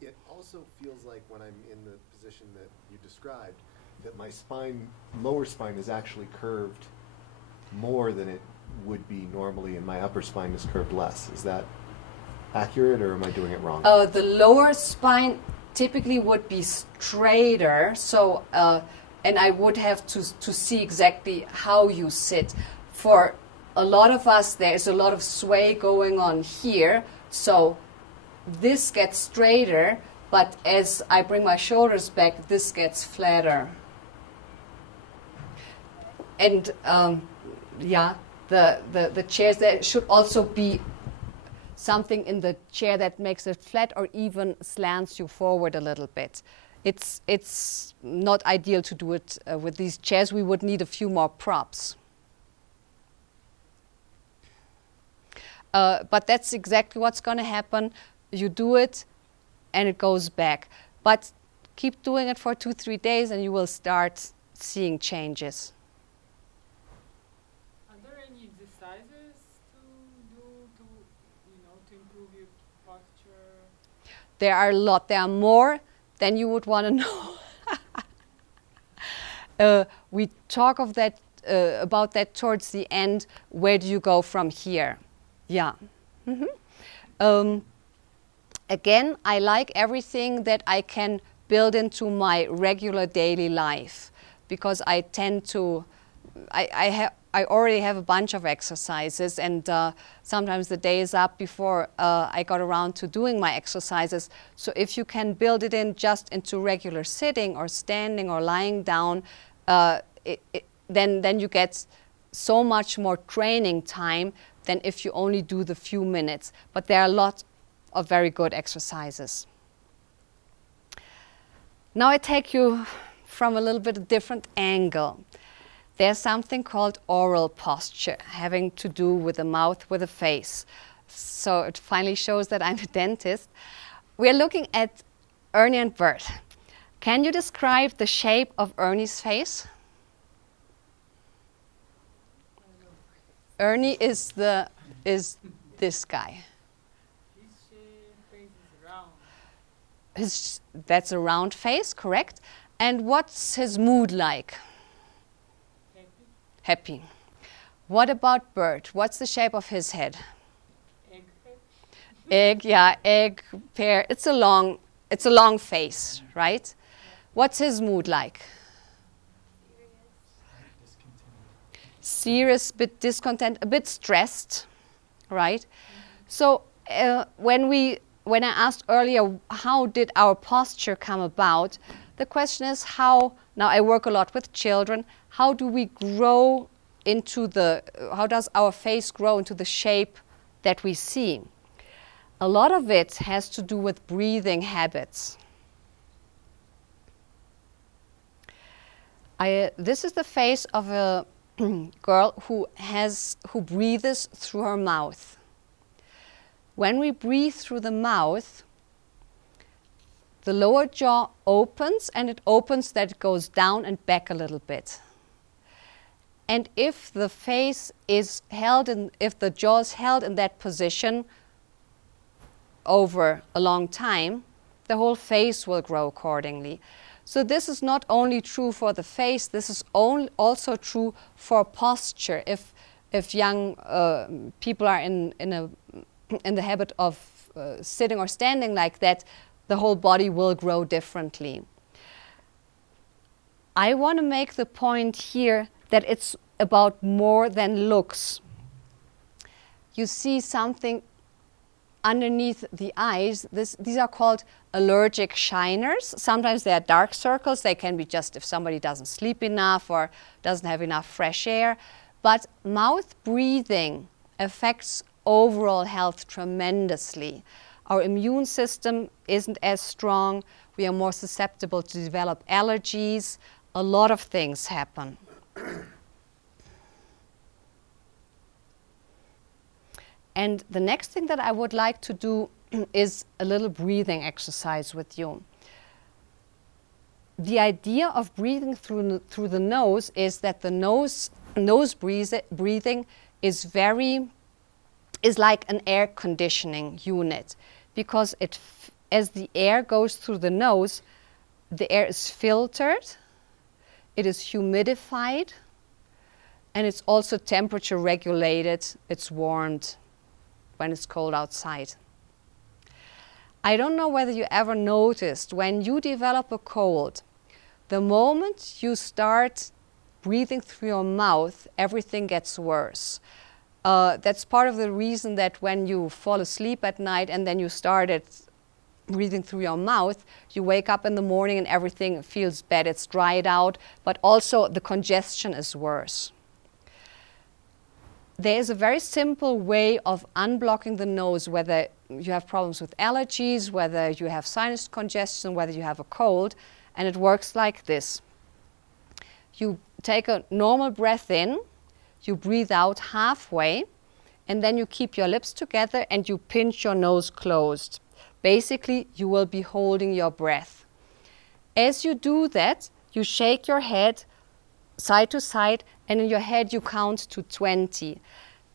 It also feels like when I'm in the position that you described, that my spine, lower spine, is actually curved more than it would be normally, and my upper spine is curved less. Is that accurate, or am I doing it wrong? The lower spine typically would be straighter, so and I would have to see exactly how you sit. For a lot of us, there's a lot of sway going on here, so this gets straighter, but as I bring my shoulders back, this gets flatter. And yeah, the chairs, there should also be something in the chair that makes it flat or even slants you forward a little bit. It's not ideal to do it with these chairs. We would need a few more props. But that's exactly what's going to happen. You do it and it goes back. But keep doing it for 2-3 days and you will start seeing changes. Are there any exercises to do to improve your posture? There are a lot. There are more than you would want to know. We talk of that about that towards the end. Where do you go from here? Yeah. Again, I like everything that I can build into my regular daily life, because I tend to, I already have a bunch of exercises, and sometimes the day is up before I got around to doing my exercises. So if you can build it in just into regular sitting or standing or lying down, then you get so much more training time than if you only do the few minutes. But there are a lot of very good exercises. Now I take you from a little bit different angle. There's something called oral posture, having to do with the mouth, with the face. So it finally shows that I'm a dentist. We're looking at Ernie and Bert. Can you describe the shape of Ernie's face? Ernie is this guy. His face is round. That's a round face, correct? And what's his mood like? Happy. What about Bert? What's the shape of his head? Egg head. Egg, yeah, egg, pear. It's a long face, right? Yeah. What's his mood like? Serious, bit discontent, a bit stressed, right? So when I asked earlier, how did our posture come about? The question is how, now I work a lot with children, how do we grow into how does our face grow into the shape that we see? A lot of it has to do with breathing habits. This is the face of a girl who breathes through her mouth. When we breathe through the mouth, the lower jaw opens, and it opens that it goes down and back a little bit. And if the face is held, if the jaw is held in that position over a long time, the whole face will grow accordingly. So this is not only true for the face, this is also true for posture. If young people are in the habit of sitting or standing like that, the whole body will grow differently. I want to make the point here that it's about more than looks. You see something underneath the eyes. These are called allergic shiners. Sometimes they are dark circles. They can be just if somebody doesn't sleep enough or doesn't have enough fresh air. But mouth breathing affects overall health tremendously. Our immune system isn't as strong. We are more susceptible to develop allergies. A lot of things happen. And the next thing that I would like to do is a little breathing exercise with you. The idea of breathing through the nose is that the nose nose breathing is like an air conditioning unit, because as the air goes through the nose, the air is filtered, it is humidified, and it's also temperature regulated. It's warmed when it's cold outside. I don't know whether you ever noticed, when you develop a cold, the moment you start breathing through your mouth, everything gets worse. That's part of the reason that when you fall asleep at night and then you started breathing through your mouth, you wake up in the morning and everything feels bad. It's dried out, but also the congestion is worse. There is a very simple way of unblocking the nose, whether you have problems with allergies, whether you have sinus congestion, whether you have a cold, and it works like this. You take a normal breath in, you breathe out halfway, and then you keep your lips together and you pinch your nose closed. Basically, you will be holding your breath. As you do that, you shake your head side to side, and in your head you count to 20.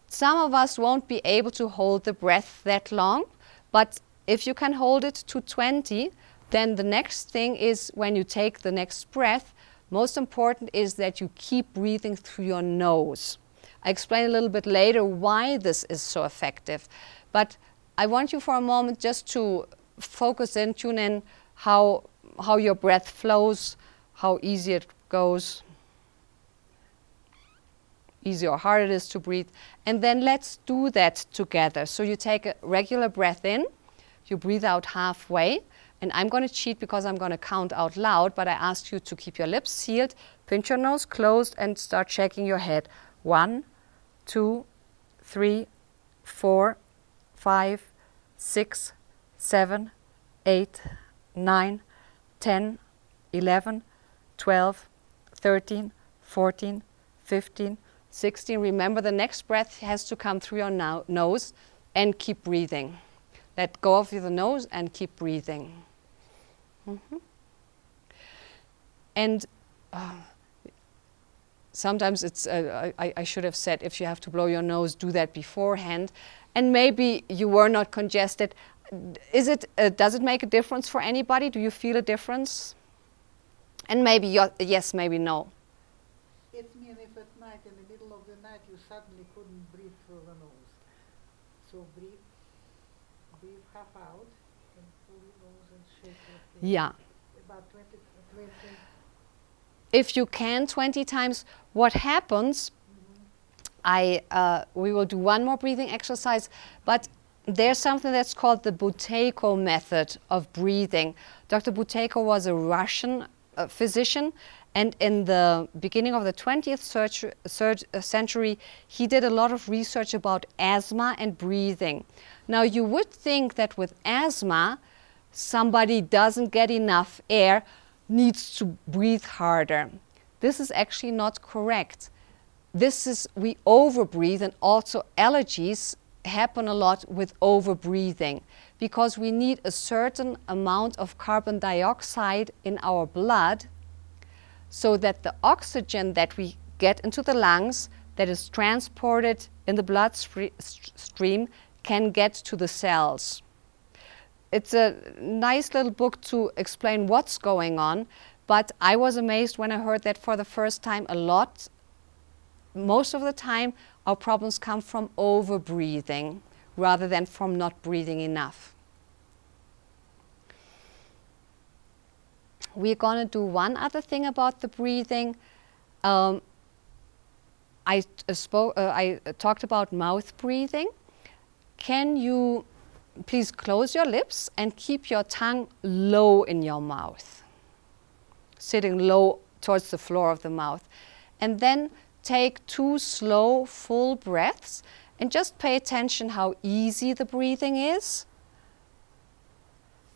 Some of us won't be able to hold the breath that long, but if you can hold it to 20, then the next thing is, when you take the next breath, most important is that you keep breathing through your nose. I explain a little bit later why this is so effective, but I want you for a moment just to focus in, tune in how your breath flows, how easy it goes, easy or hard it is to breathe. And then let's do that together. So you take a regular breath in, you breathe out halfway, and I'm going to cheat because I'm going to count out loud, but I ask you to keep your lips sealed, pinch your nose closed, and start shaking your head. 1, 2, 3, 4, 5, 6, 7, 8, 9, 10, 11, 12, 13, 14, 15, 16. Remember, the next breath has to come through your nose, and keep breathing. Let go of the nose and keep breathing. And sometimes it's, I should have said, if you have to blow your nose, do that beforehand. And maybe you were not congested. Does it make a difference for anybody? Do you feel a difference? And maybe yes, maybe no. It means if at night, in the middle of the night, you suddenly couldn't breathe through the nose. So breathe half out and pull your nose and shake your head. Yeah. About 20. If you can 20 times, what happens, we will do one more breathing exercise, but there's something that's called the Buteyko method of breathing. Dr. Buteyko was a Russian physician, and in the beginning of the 20th century, he did a lot of research about asthma and breathing. Now, you would think that with asthma, somebody doesn't get enough air, needs to breathe harder. This is actually not correct. We overbreathe, and also allergies happen a lot with overbreathing, because we need a certain amount of carbon dioxide in our blood so that the oxygen that we get into the lungs, that is transported in the bloodstream, can get to the cells. It's a nice little book to explain what's going on, but I was amazed when I heard that for the first time a lot. Most of the time, our problems come from overbreathing rather than from not breathing enough. We're going to do one other thing about the breathing. I talked about mouth breathing. Can you please close your lips and keep your tongue low in your mouth, sitting low towards the floor of the mouth. And then take 2 slow, full breaths, and just pay attention how easy the breathing is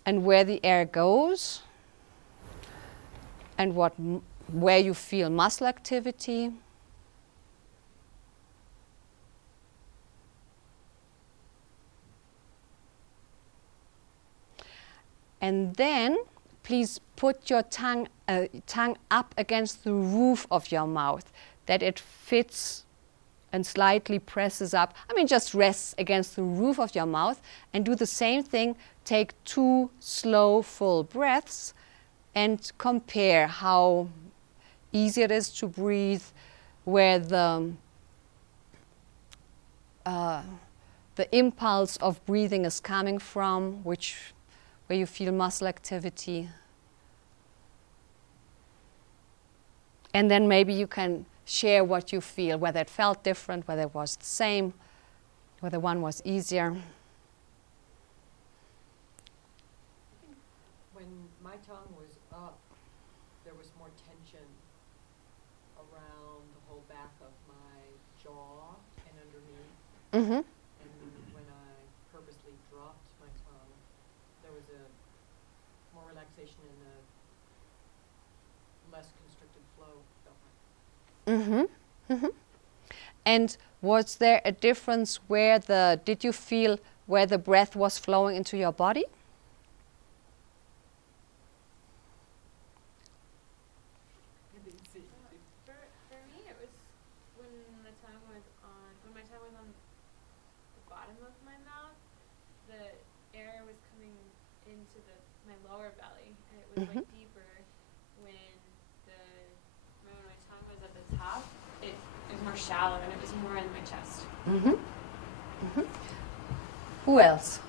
and where the air goes and where you feel muscle activity. And then please put your tongue up against the roof of your mouth. that it fits and slightly presses up. I mean, just rests against the roof of your mouth, and do the same thing. Take 2 slow, full breaths and compare how easy it is to breathe, where the impulse of breathing is coming from, where you feel muscle activity. And then maybe you can share what you feel, whether it felt different, whether it was the same, whether one was easier. When my tongue was up, there was more tension around the whole back of my jaw and underneath. Mm-hmm. And when I purposely dropped my tongue, there was a more relaxation and a less constricted flow, felt like. Mm-hmm. Mm-hmm. And was there a difference did you feel where the breath was flowing into your body? For me, it was when my tongue was on the bottom of my mouth, the air was coming into my lower belly, and it was like deeper. When my tongue was at the top, it was more shallow, and it was more in my chest. Mm-hmm. Mm-hmm. Who else?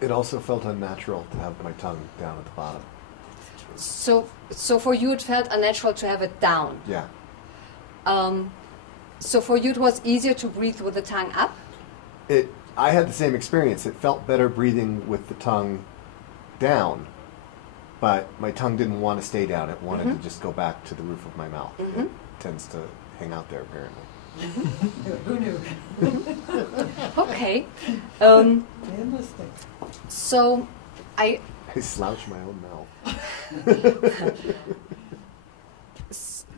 It also felt unnatural to have my tongue down at the bottom. So for you it felt unnatural to have it down. Yeah. So for you it was easier to breathe with the tongue up? I had the same experience. It felt better breathing with the tongue down, but my tongue didn't want to stay down. It wanted to just go back to the roof of my mouth. It tends to hang out there, apparently. Who knew? Okay. Interesting. So I slouch my own mouth.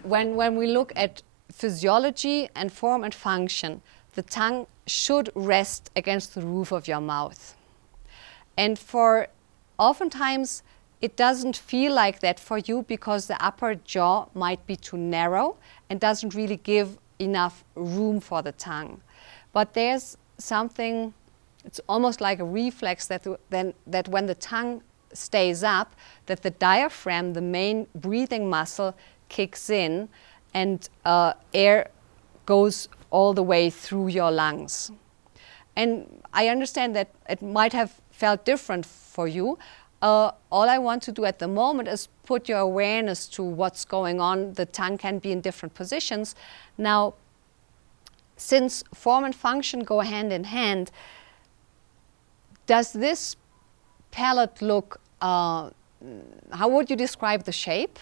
when we look at physiology and form and function, the tongue should rest against the roof of your mouth. And oftentimes it doesn't feel like that for you because the upper jaw might be too narrow and doesn't really give enough room for the tongue. But there's something, it's almost like a reflex that when the tongue stays up, that the diaphragm, the main breathing muscle, kicks in and air goes all the way through your lungs. And I understand that it might have felt different for you. All I want to do at the moment is put your awareness to what's going on. The tongue can be in different positions. Now, since form and function go hand in hand, does this palate look, how would you describe the shape?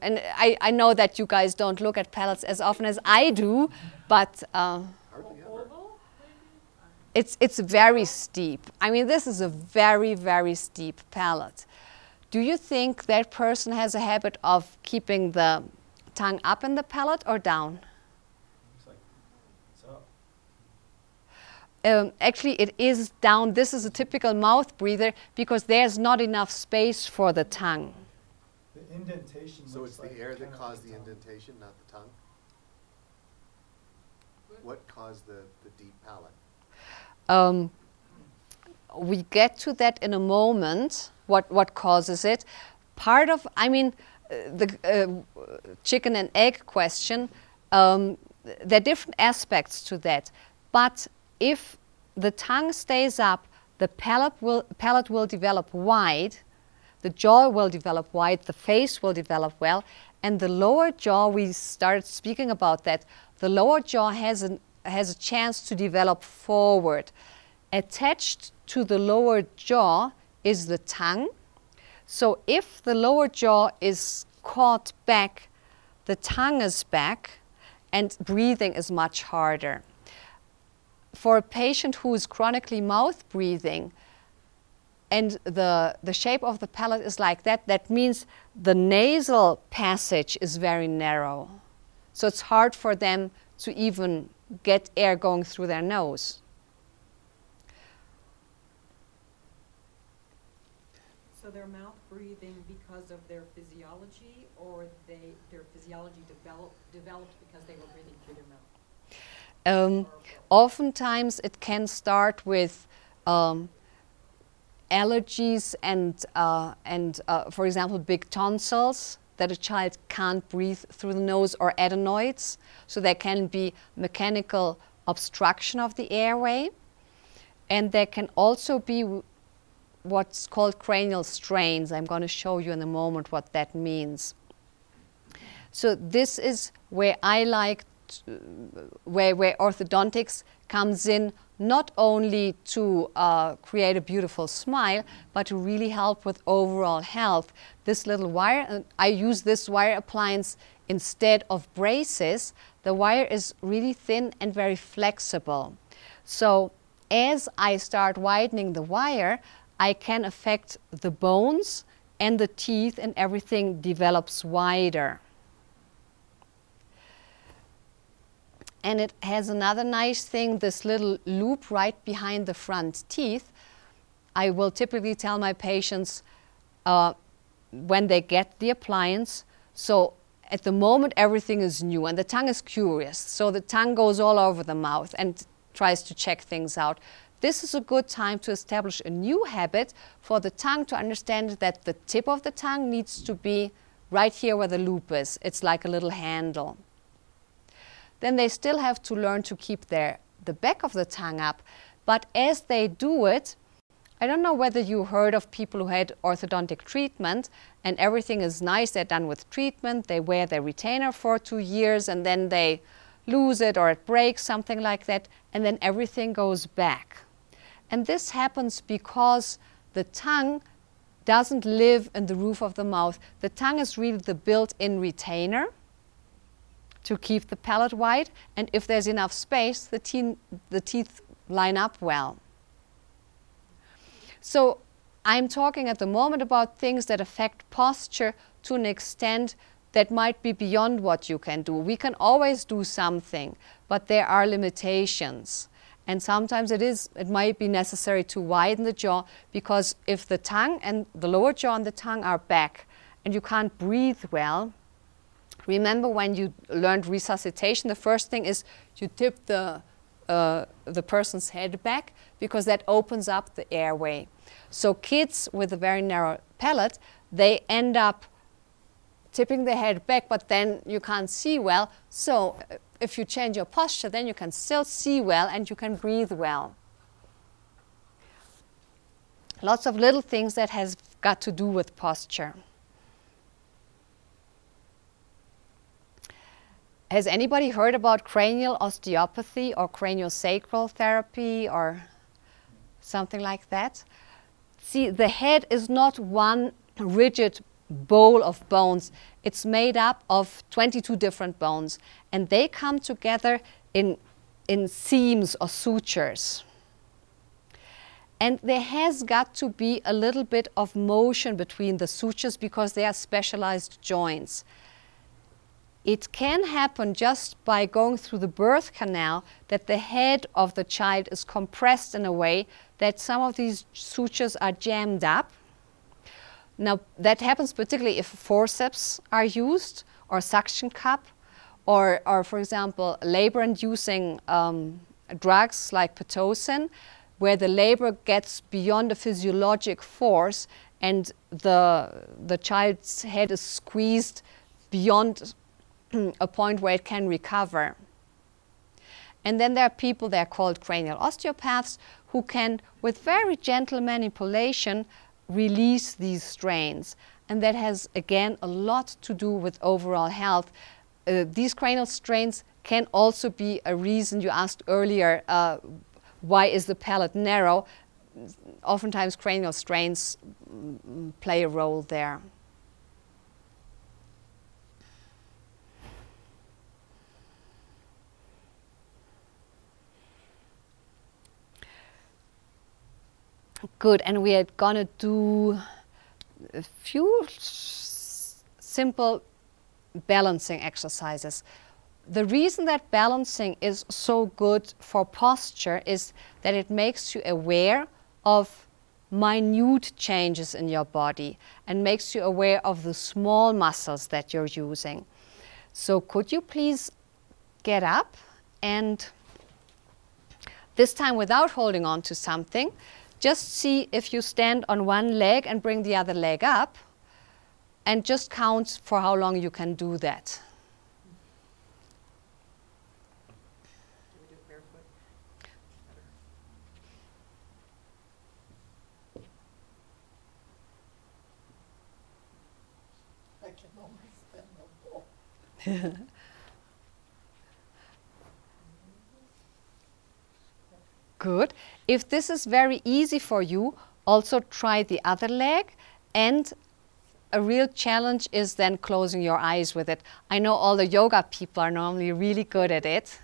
And I know that you guys don't look at palates as often as I do, but it's very steep. I mean, this is a very, very steep palate. Do you think that person has a habit of keeping the tongue up in the palate or down? Looks like it's up. Actually, it is down. This is a typical mouth breather because there's not enough space for the tongue. The indentation. So looks it's like the air that kinda caused like the tongue. indentation, not the tongue? What caused the deep palate? We get to that in a moment, what causes it. Part of, I mean, the chicken and egg question, there are different aspects to that. But if the tongue stays up, the palate will develop wide, the jaw will develop wide, the face will develop well, and the lower jaw, we started speaking about that, the lower jaw has a chance to develop forward. Attached to the lower jaw is the tongue. So if the lower jaw is caught back, the tongue is back, and breathing is much harder. For a patient who is chronically mouth breathing, and the shape of the palate is like that, that means the nasal passage is very narrow. So it's hard for them to even get air going through their nose. So they're mouth breathing because of their their physiology, or their physiology developed because they were breathing through their mouth? Oftentimes it can start with allergies and for example, big tonsils, that a child can't breathe through the nose, or adenoids. So there can be mechanical obstruction of the airway. And there can also be what's called cranial strains. I'm going to show you in a moment what that means. So this is where I like where orthodontics comes in, not only to create a beautiful smile, but to really help with overall health. This little wire, I use this wire appliance instead of braces. The wire is really thin and very flexible. So as I start widening the wire, I can affect the bones and the teeth, and everything develops wider. And it has another nice thing, this little loop right behind the front teeth. I will typically tell my patients when they get the appliance, so at the moment everything is new and the tongue is curious, so the tongue goes all over the mouth and tries to check things out. This is a good time to establish a new habit for the tongue to understand that the tip of the tongue needs to be right here where the loop is. It's like a little handle. Then they still have to learn to keep the back of the tongue up. But as they do it, I don't know whether you heard of people who had orthodontic treatment and everything is nice, they're done with treatment, they wear their retainer for 2 years and then they lose it or it breaks, something like that, and then everything goes back. And this happens because the tongue doesn't live in the roof of the mouth. The tongue is really the built-in retainer to keep the palate wide, and if there's enough space, the teeth line up well. So I'm talking at the moment about things that affect posture to an extent that might be beyond what you can do. We can always do something, but there are limitations. And sometimes it might be necessary to widen the jaw, because if the tongue and the lower jaw and the tongue are back and you can't breathe well, remember when you learned resuscitation, the first thing is you tip the person's head back, because that opens up the airway. So kids with a very narrow palate, they end up tipping their head back, but then you can't see well. So if you change your posture, then you can still see well and you can breathe well. Lots of little things that has got to do with posture. Has anybody heard about cranial osteopathy or craniosacral therapy or something like that? See, the head is not one rigid bowl of bones. It's made up of 22 different bones, and they come together in seams or sutures. And there has got to be a little bit of motion between the sutures because they are specialized joints. It can happen just by going through the birth canal that the head of the child is compressed in a way that some of these sutures are jammed up. Now, that happens particularly if forceps are used, or suction cup, or for example, labor-inducing drugs like Pitocin, where the labor gets beyond a physiologic force and the child's head is squeezed beyond a point where it can recover. And then there are people, they're called cranial osteopaths, who can, with very gentle manipulation, release these strains. And that has, again, a lot to do with overall health. These cranial strains can also be a reason, you asked earlier, why is the palate narrow? Oftentimes cranial strains play a role there. Good, and we are going to do a few simple balancing exercises. The reason that balancing is so good for posture is that it makes you aware of minute changes in your body and makes you aware of the small muscles that you're using. So could you please get up, and this time without holding on to something, just see if you stand on one leg and bring the other leg up, and just count for how long you can do that. Do we do it barefoot? I can almost stand up. Good. If this is very easy for you, also try the other leg, and a real challenge is then closing your eyes with it. I know all the yoga people are normally really good at it.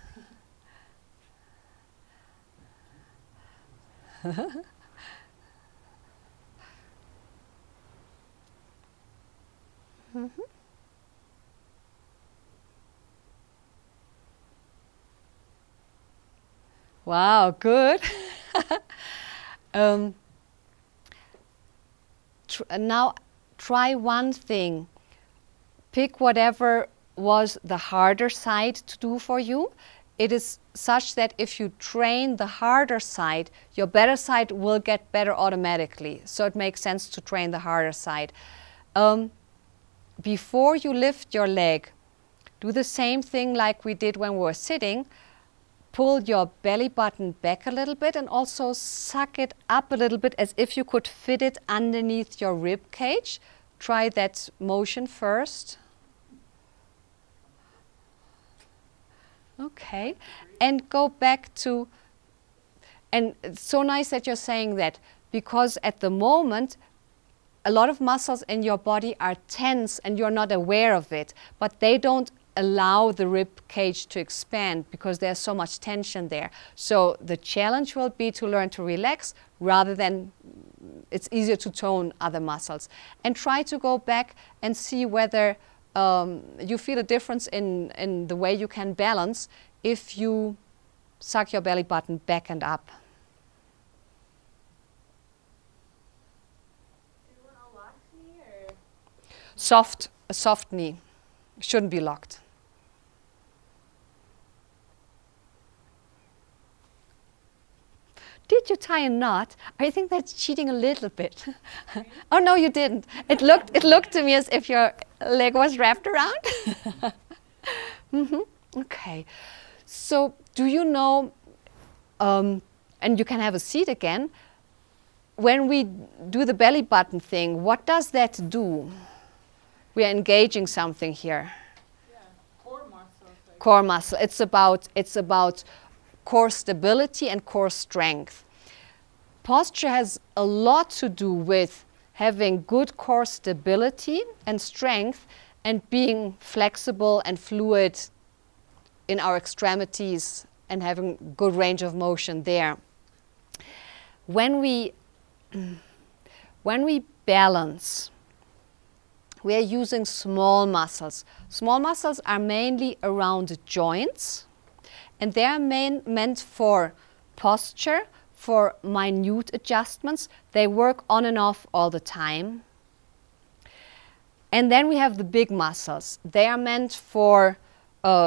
Wow, good. Now try one thing. Pick whatever was the harder side to do for you. It is such that if you train the harder side, your better side will get better automatically. So it makes sense to train the harder side. Before you lift your leg, do the same thing like we did when we were sitting. Pull your belly button back a little bit and also suck it up a little bit as if you could fit it underneath your rib cage. Try that motion first. Okay, and go back to, and it's so nice that you're saying that, because at the moment a lot of muscles in your body are tense and you're not aware of it, but they don't allow the rib cage to expand because there's so much tension there. So the challenge will be to learn to relax rather than it's easier to tone other muscles. And try to go back and see whether you feel a difference in the way you can balance if you suck your belly button back and up. Do you want a locked knee or? Soft, a soft knee. Shouldn't be locked. Did you tie a knot? I think that's cheating a little bit. Oh no, you didn't. It looked to me as if your leg was wrapped around. Okay. So do you know, and you can have a seat again, when we do the belly button thing, what does that do? We are engaging something here. Yeah, core muscles. Core muscle. It's about core stability and core strength. Posture has a lot to do with having good core stability and strength and being flexible and fluid in our extremities and having good range of motion there. When we balance, we are using small muscles. Small muscles are mainly around the joints, and they are meant for posture, for minute adjustments. They work on and off all the time. And then we have the big muscles. They are meant for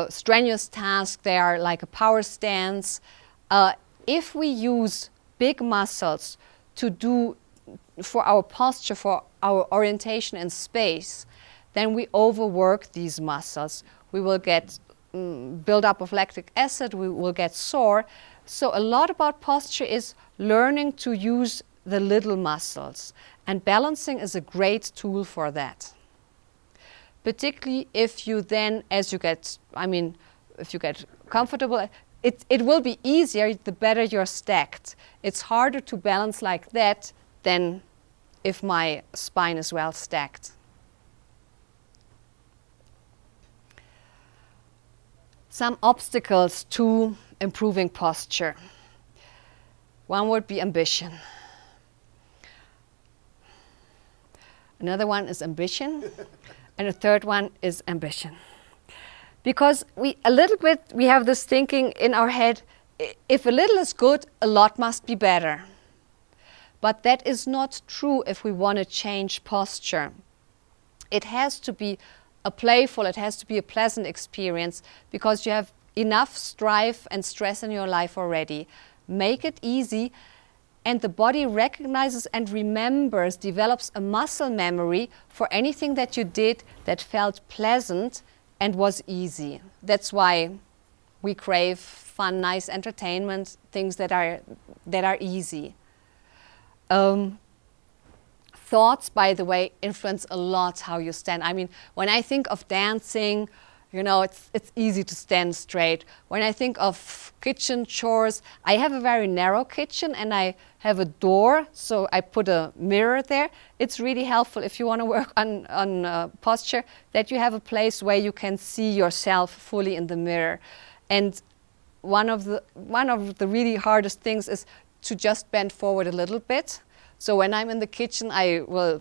strenuous tasks. They are like a power stance. If we use big muscles to do for our posture, for our orientation in space, then we overwork these muscles. We will get buildup of lactic acid, we will get sore. So a lot about posture is learning to use the little muscles, and balancing is a great tool for that. Particularly if you then, if you get comfortable, it will be easier the better you're stacked. It's harder to balance like that than if my spine is well stacked. Some obstacles to improving posture. One would be ambition. Another one is ambition. And a third one is ambition. Because we have this thinking in our head, if a little is good, a lot must be better. But that is not true if we want to change posture. It has to be a playful, it has to be a pleasant experience, because you have enough strife and stress in your life already. Make it easy, and the body recognizes and remembers, develops a muscle memory for anything that you did that felt pleasant and was easy. That's why we crave fun, nice entertainment, things that are easy. Thoughts, by the way, influence a lot how you stand. I mean, when I think of dancing, you know, it's easy to stand straight. When I think of kitchen chores, I have a very narrow kitchen and I have a door, so I put a mirror there. It's really helpful if you want to work on posture, that you have a place where you can see yourself fully in the mirror. And one of the really hardest things is to just bend forward a little bit. So when I'm in the kitchen, I will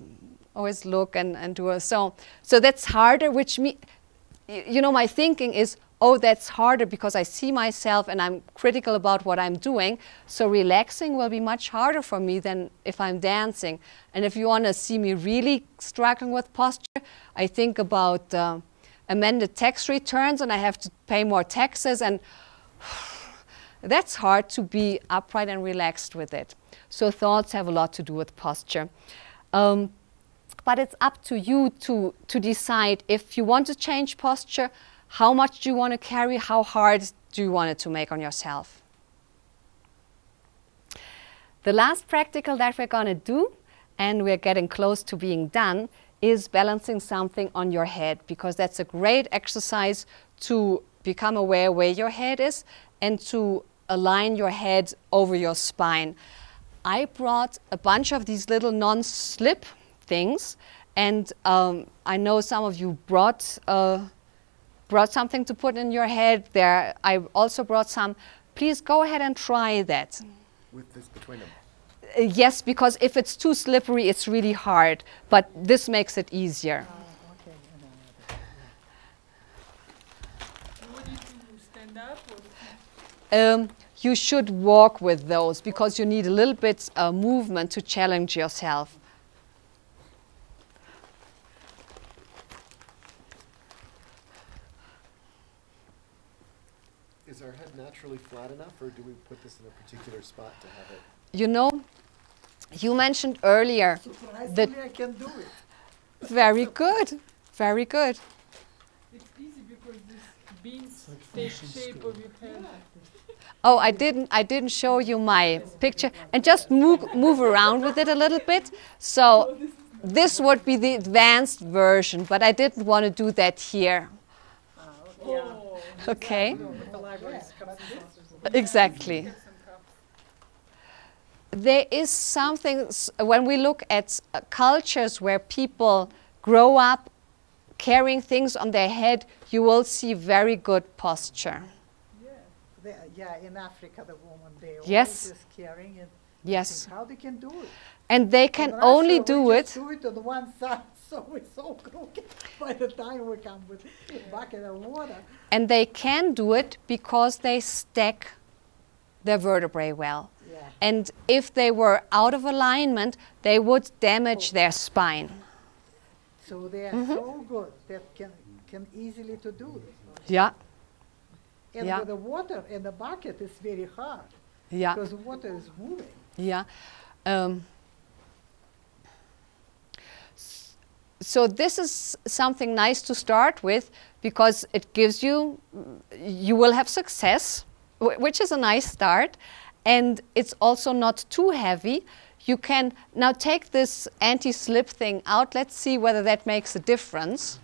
always look and do a so that's harder, which you know, my thinking is, oh, that's harder because I see myself and I'm critical about what I'm doing. So relaxing will be much harder for me than if I'm dancing. And if you want to see me really struggling with posture, I think about amended tax returns, and I have to pay more taxes, and that's hard to be upright and relaxed with it. So thoughts have a lot to do with posture. But it's up to you to decide if you want to change posture, how much do you want to carry, how hard do you want it to make on yourself. The last practical that we're going to do, and we're getting close to being done, is balancing something on your head, because that's a great exercise to become aware where your head is and to align your head over your spine. I brought a bunch of these little non-slip things, and I know some of you brought something to put in your head there. I also brought some. Please go ahead and try that. With this between them? Yes, because if it's too slippery, it's really hard, but this makes it easier. Do we need to stand up? Or You should walk with those, because you need a little bit movement to challenge yourself. Is our head naturally flat enough, or do we put this in a particular spot to have it? You know, you mentioned earlier that... Surprisingly, I can do it. Very good, very good. it's easy because this beans take shape of your head. Oh, I didn't show you my picture. And just move around with it a little bit. So this would be the advanced version, but I didn't want to do that here. Okay. Exactly. There is something, when we look at cultures where people grow up carrying things on their head, you will see very good posture. Yeah, in Africa, the woman, they Yes. always carrying it. Yes. How they can do it? And they can In only Russia, do we it. just do it on one side, so it's so crooked. By the time we come with a bucket of water. And they can do it because they stack their vertebrae well. Yeah. And if they were out of alignment, they would damage their spine. So they are so good that can easily to do it. Yeah, And Yeah. with the water in the bucket, it's very hard yeah, because the water is moving. yeah. So this is something nice to start with, because it gives you, you will have success, which is a nice start. And it's also not too heavy. You can now take this anti-slip thing out. Let's see whether that makes a difference.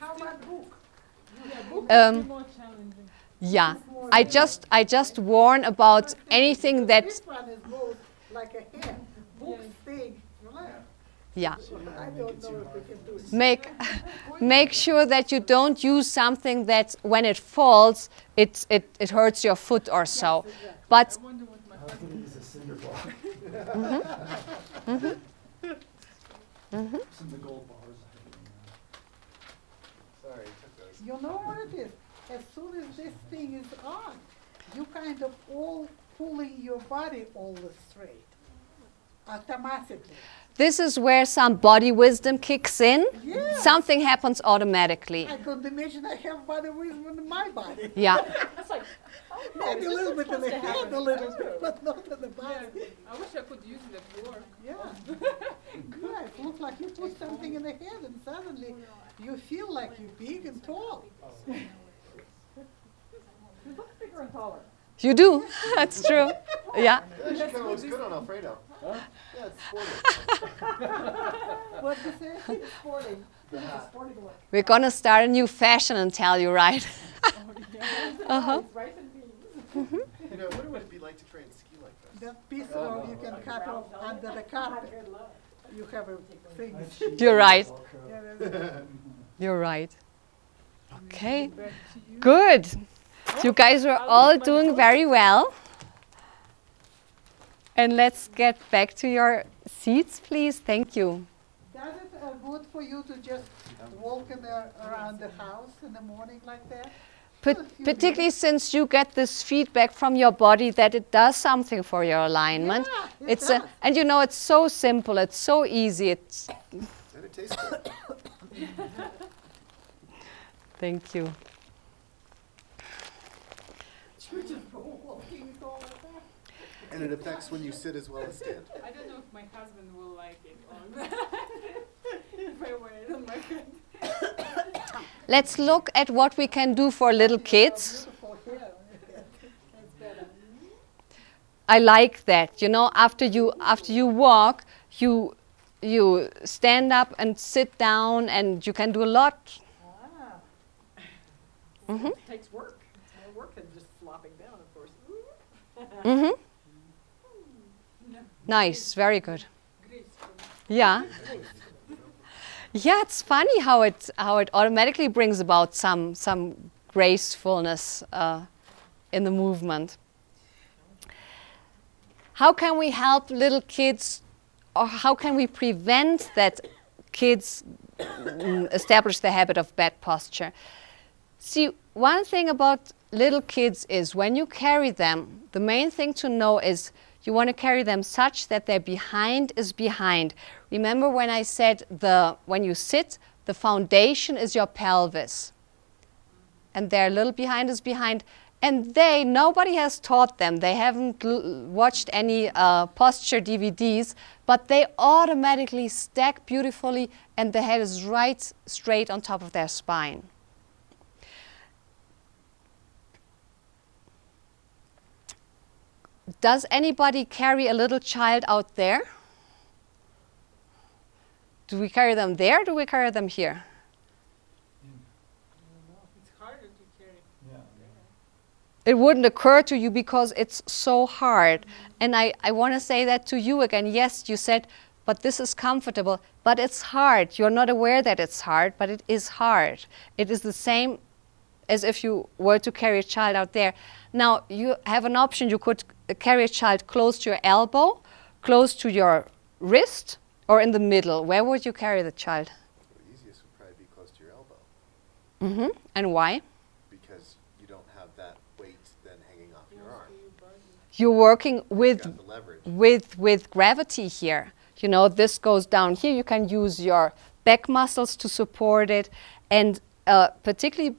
How about book? Um, More challenging. Yeah, I just warn about anything that, This one is both like a hand. Books stay flat. yeah. I don't know if we can do it. Make sure that you don't use something that when it falls, it hurts your foot or so. But I wonder what my I can use a cinder block. Some of the gold bars. Sorry, I took those. You know what it is? As soon as this thing is on, you kind of all pulling your body all the straight, automatically. This is where some body wisdom kicks in. Yes. Something happens automatically. I couldn't imagine I have body wisdom in my body. Yeah. It's like, oh, no, Maybe a this little is bit in the supposed to head, happen a little too. bit, but not in the Yeah, body. I wish I could use it at work. Yeah. Yeah, it looks like you put something in the head and suddenly you feel like you're big and tall. You look bigger and taller. You do. That's true. Yeah. That kind of looks good on Alfredo. Yeah, it's sporty. What you say? Sporting. It's a sporting look. We're going to start a new fashion and tell you, right? Uh-huh. Rice and beans. You know, what would it be like to try and ski like this? That piece of you can cut off under the carpet. You have a thing. You're right. Yeah, that's- You're right. Okay. Good. You guys are all doing very well. And let's get back to your seats, please. Thank you. Does it good for you to just walk around the house in the morning like that? Particularly since you get this feedback from your body that it does something for your alignment. Yeah, it does. And you know, it's so simple, it's so easy. It's And it tastes good. Thank you. And it affects when you sit as well as stand. I don't know if my husband will like it or if I wear it on my head. Let's look at what we can do for little kids. I like that. You know, after you walk, you stand up and sit down, and you can do a lot. Mm-hmm. It takes work. It's more work than just flopping down, of course. Mm-hmm. Nice, very good. Yeah. Yeah, it's funny how it automatically brings about some gracefulness in the movement. How can we help little kids, or how can we prevent that kids establish the habit of bad posture? See, one thing about little kids is when you carry them, the main thing to know is you want to carry them such that their behind is behind. Remember when I said when you sit, the foundation is your pelvis. And their little behind is behind. And nobody has taught them. They haven't watched any posture DVDs, but they automatically stack beautifully and the head is right straight on top of their spine. Does anybody carry a little child out there? Do we carry them there or do we carry them here? It's harder to carry. It wouldn't occur to you because it's so hard. And I want to say that to you again. Yes, you said, but this is comfortable. But it's hard. You're not aware that it's hard, but it is hard. It is the same as if you were to carry a child out there. Now, you have an option. You could carry a child close to your elbow, close to your wrist, or in the middle. Where would you carry the child? The easiest would probably be close to your elbow. Mm-hmm. And why? Because you don't have that weight then hanging off your arm. You're working with Got the leverage. gravity here. You know, this goes down here. You can use your back muscles to support it. And particularly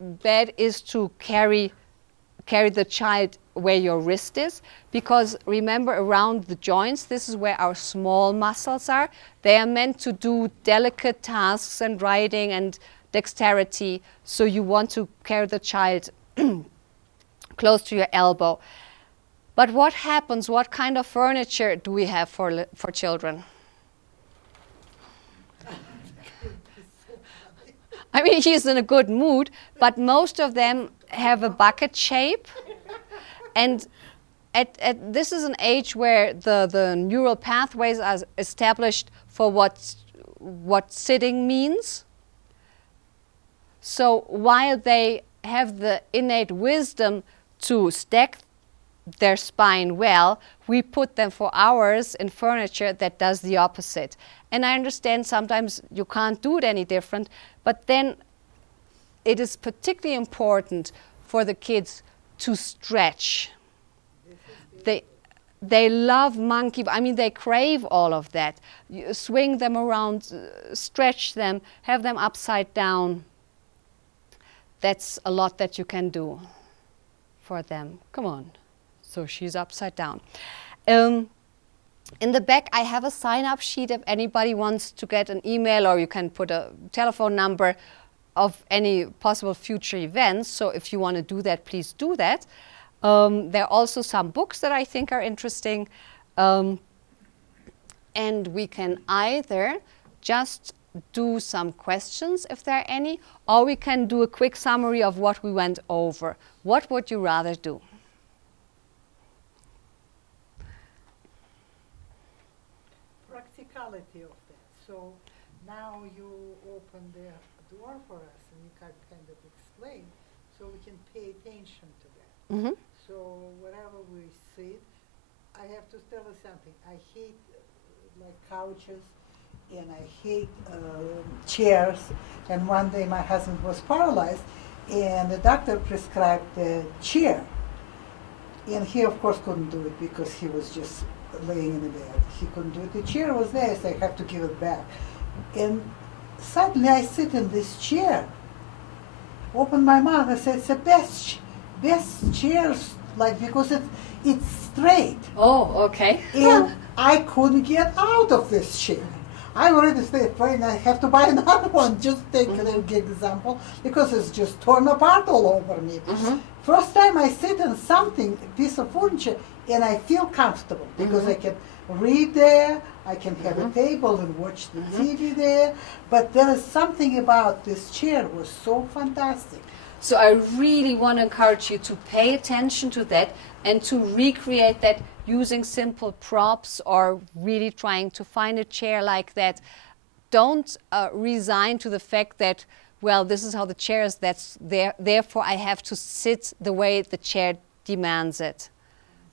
bad is to carry the child where your wrist is, because remember, around the joints, this is where our small muscles are. They are meant to do delicate tasks and writing and dexterity, so you want to carry the child close to your elbow. But what happens, what kind of furniture do we have for children? I mean, he's in a good mood, but most of them have a bucket shape. And this is an age where the neural pathways are established for what sitting means. So while they have the innate wisdom to stack their spine well, we put them for hours in furniture that does the opposite. And I understand sometimes you can't do it any different, but then it is particularly important for the kids to stretch. They love monkey, I mean, they crave all of that. You swing them around, stretch them, have them upside down. That's a lot that you can do for them. Come on. So she's upside down. In the back, I have a sign-up sheet if anybody wants to get an email, or you can put a telephone number of any possible future events. So if you want to do that, please do that. There are also some books that I think are interesting. And we can either just do some questions, if there are any, or we can do a quick summary of what we went over. What would you rather do? Practicality of that. So now you open the door for us and you can kind of explain so we can pay attention to that. Mm-hmm. So wherever we sit, I have to tell you something. I hate like couches, and I hate chairs. And one day my husband was paralyzed, and the doctor prescribed a chair. And he, of course, couldn't do it because he was just laying in the bed. He couldn't do it. The chair was there, so I have to give it back. And suddenly I sit in this chair, open my mouth, and say, it's the best chairs, like, because it's straight. Oh, okay. And I couldn't get out of this chair. I already stayed afraid I have to buy another one. Just take an example, because it's just torn apart all over me. First time I sit in something, a piece of furniture, and I feel comfortable because I can read there, I can have a table and watch the TV there. But there is something about this chair was so fantastic. So I really want to encourage you to pay attention to that and to recreate that using simple props or really trying to find a chair like that. Don't resign to the fact that, well, this is how the chair is, that's there, therefore I have to sit the way the chair demands it.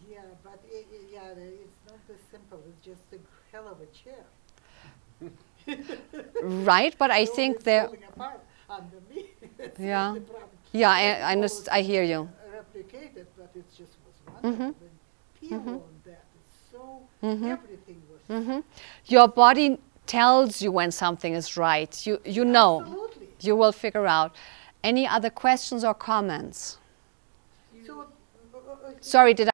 Yeah, but it's not this simple. It's just a hell of a chair. Right, but I think there... falling apart under me. Yeah. The problem. Yeah, I hear you. Replicated, but it just was wonderful. The peel on that, it's so, everything was. Your body tells you when something is right. You know. Absolutely. You will figure out. Any other questions or comments? So, Sorry, did